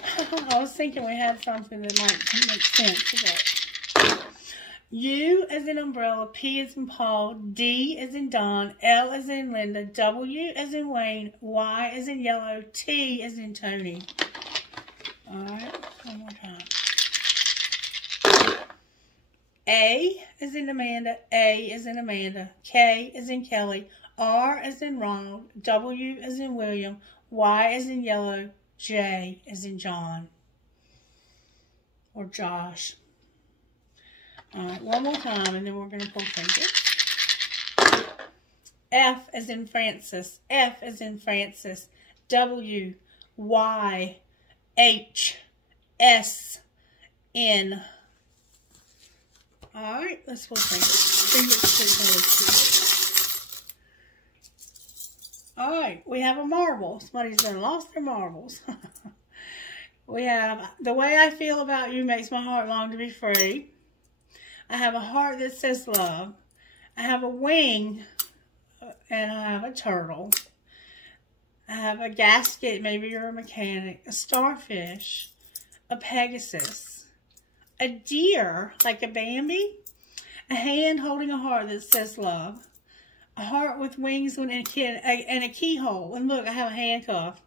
I was thinking we had something that might make sense. Okay. U as in umbrella, P as in Paul, D as in Don, L as in Linda, W as in Wayne, Y as in yellow, T as in Tony. Alright, one more time. A as in Amanda, A as in Amanda, K as in Kelly, R as in Ronald, W as in William, Y as in yellow, J as in John or Josh. All right, one more time, and then we're going to pull fingers. F as in Francis, F as in Francis, W, Y, H, S, N. All right, let's pull fingers. All right, we have a marble. Somebody's done lost their marbles. We have, the way I feel about you makes my heart long to be free. I have a heart that says love. I have a wing, and I have a turtle. I have a gasket, maybe you're a mechanic, a starfish, a Pegasus, a deer, like a Bambi, a hand holding a heart that says love. A heart with wings and a keyhole. And look, I have a handcuff.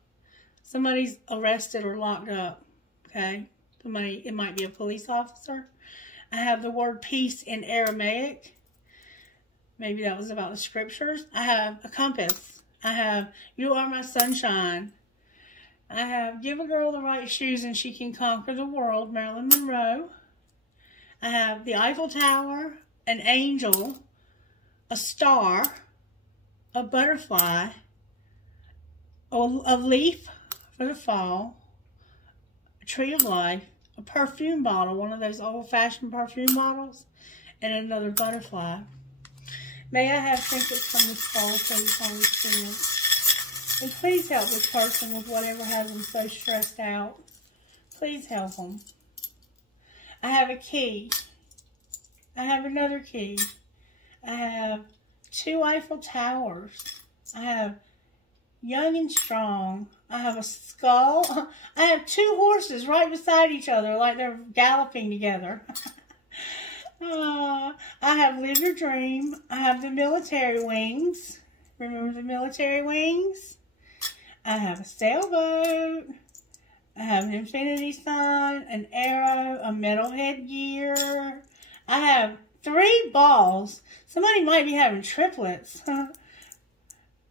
Somebody's arrested or locked up. Okay? It might be a police officer. I have the word peace in Aramaic. Maybe that was about the scriptures. I have a compass. I have you are my sunshine. I have give a girl the right shoes and she can conquer the world, Marilyn Monroe. I have the Eiffel Tower, an angel, a star, a butterfly, a leaf for the fall, a tree of life, a perfume bottle, one of those old-fashioned perfume bottles, and another butterfly. May I have trinkets from this bowl, please, Holy Spirit. And please help this person with whatever has them so stressed out. Please help them. I have a key. I have another key. I have 2 Eiffel Towers. I have young and strong. I have a skull. I have 2 horses right beside each other like they're galloping together. I have live your dream. I have the military wings. Remember the military wings? I have a sailboat. I have an infinity sign, an arrow, a metal headgear. I have 3 balls. Somebody might be having triplets.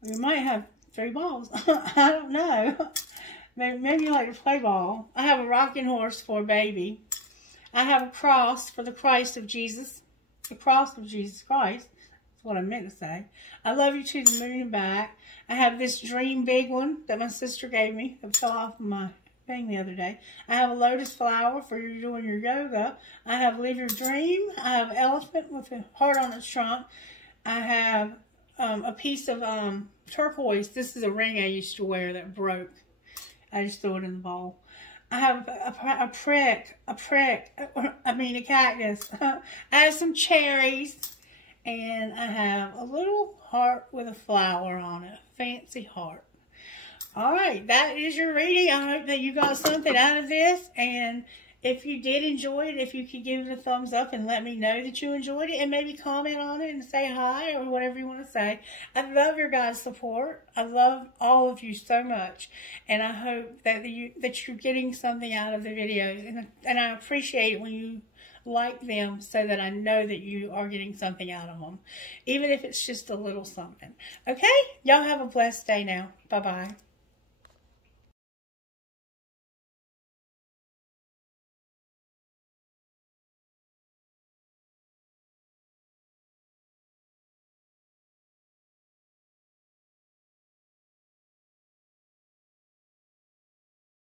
We might have 3 balls. I don't know. Maybe you like to play ball. I have a rocking horse for a baby. I have a cross for the Christ of Jesus. The cross of Jesus Christ. That's what I meant to say. I love you to the moon and back. I have this dream big one that my sister gave me. It fell off of my thing the other day. I have a lotus flower for you doing your yoga. I have live your dream. I have an elephant with a heart on its trunk. I have a piece of turquoise. This is a ring I used to wear that broke. I just threw it in the bowl. I have a cactus. I have some cherries. And I have a little heart with a flower on it. Fancy heart. All right, that is your reading. I hope that you got something out of this. And if you did enjoy it, if you could give it a thumbs up and let me know that you enjoyed it, and maybe comment on it and say hi or whatever you want to say. I love your guys' support. I love all of you so much, and I hope that you're getting something out of the videos, and I appreciate it when you like them, so that I know that you are getting something out of them, even if it's just a little something. Okay? Y'all have a blessed day now. Bye-bye.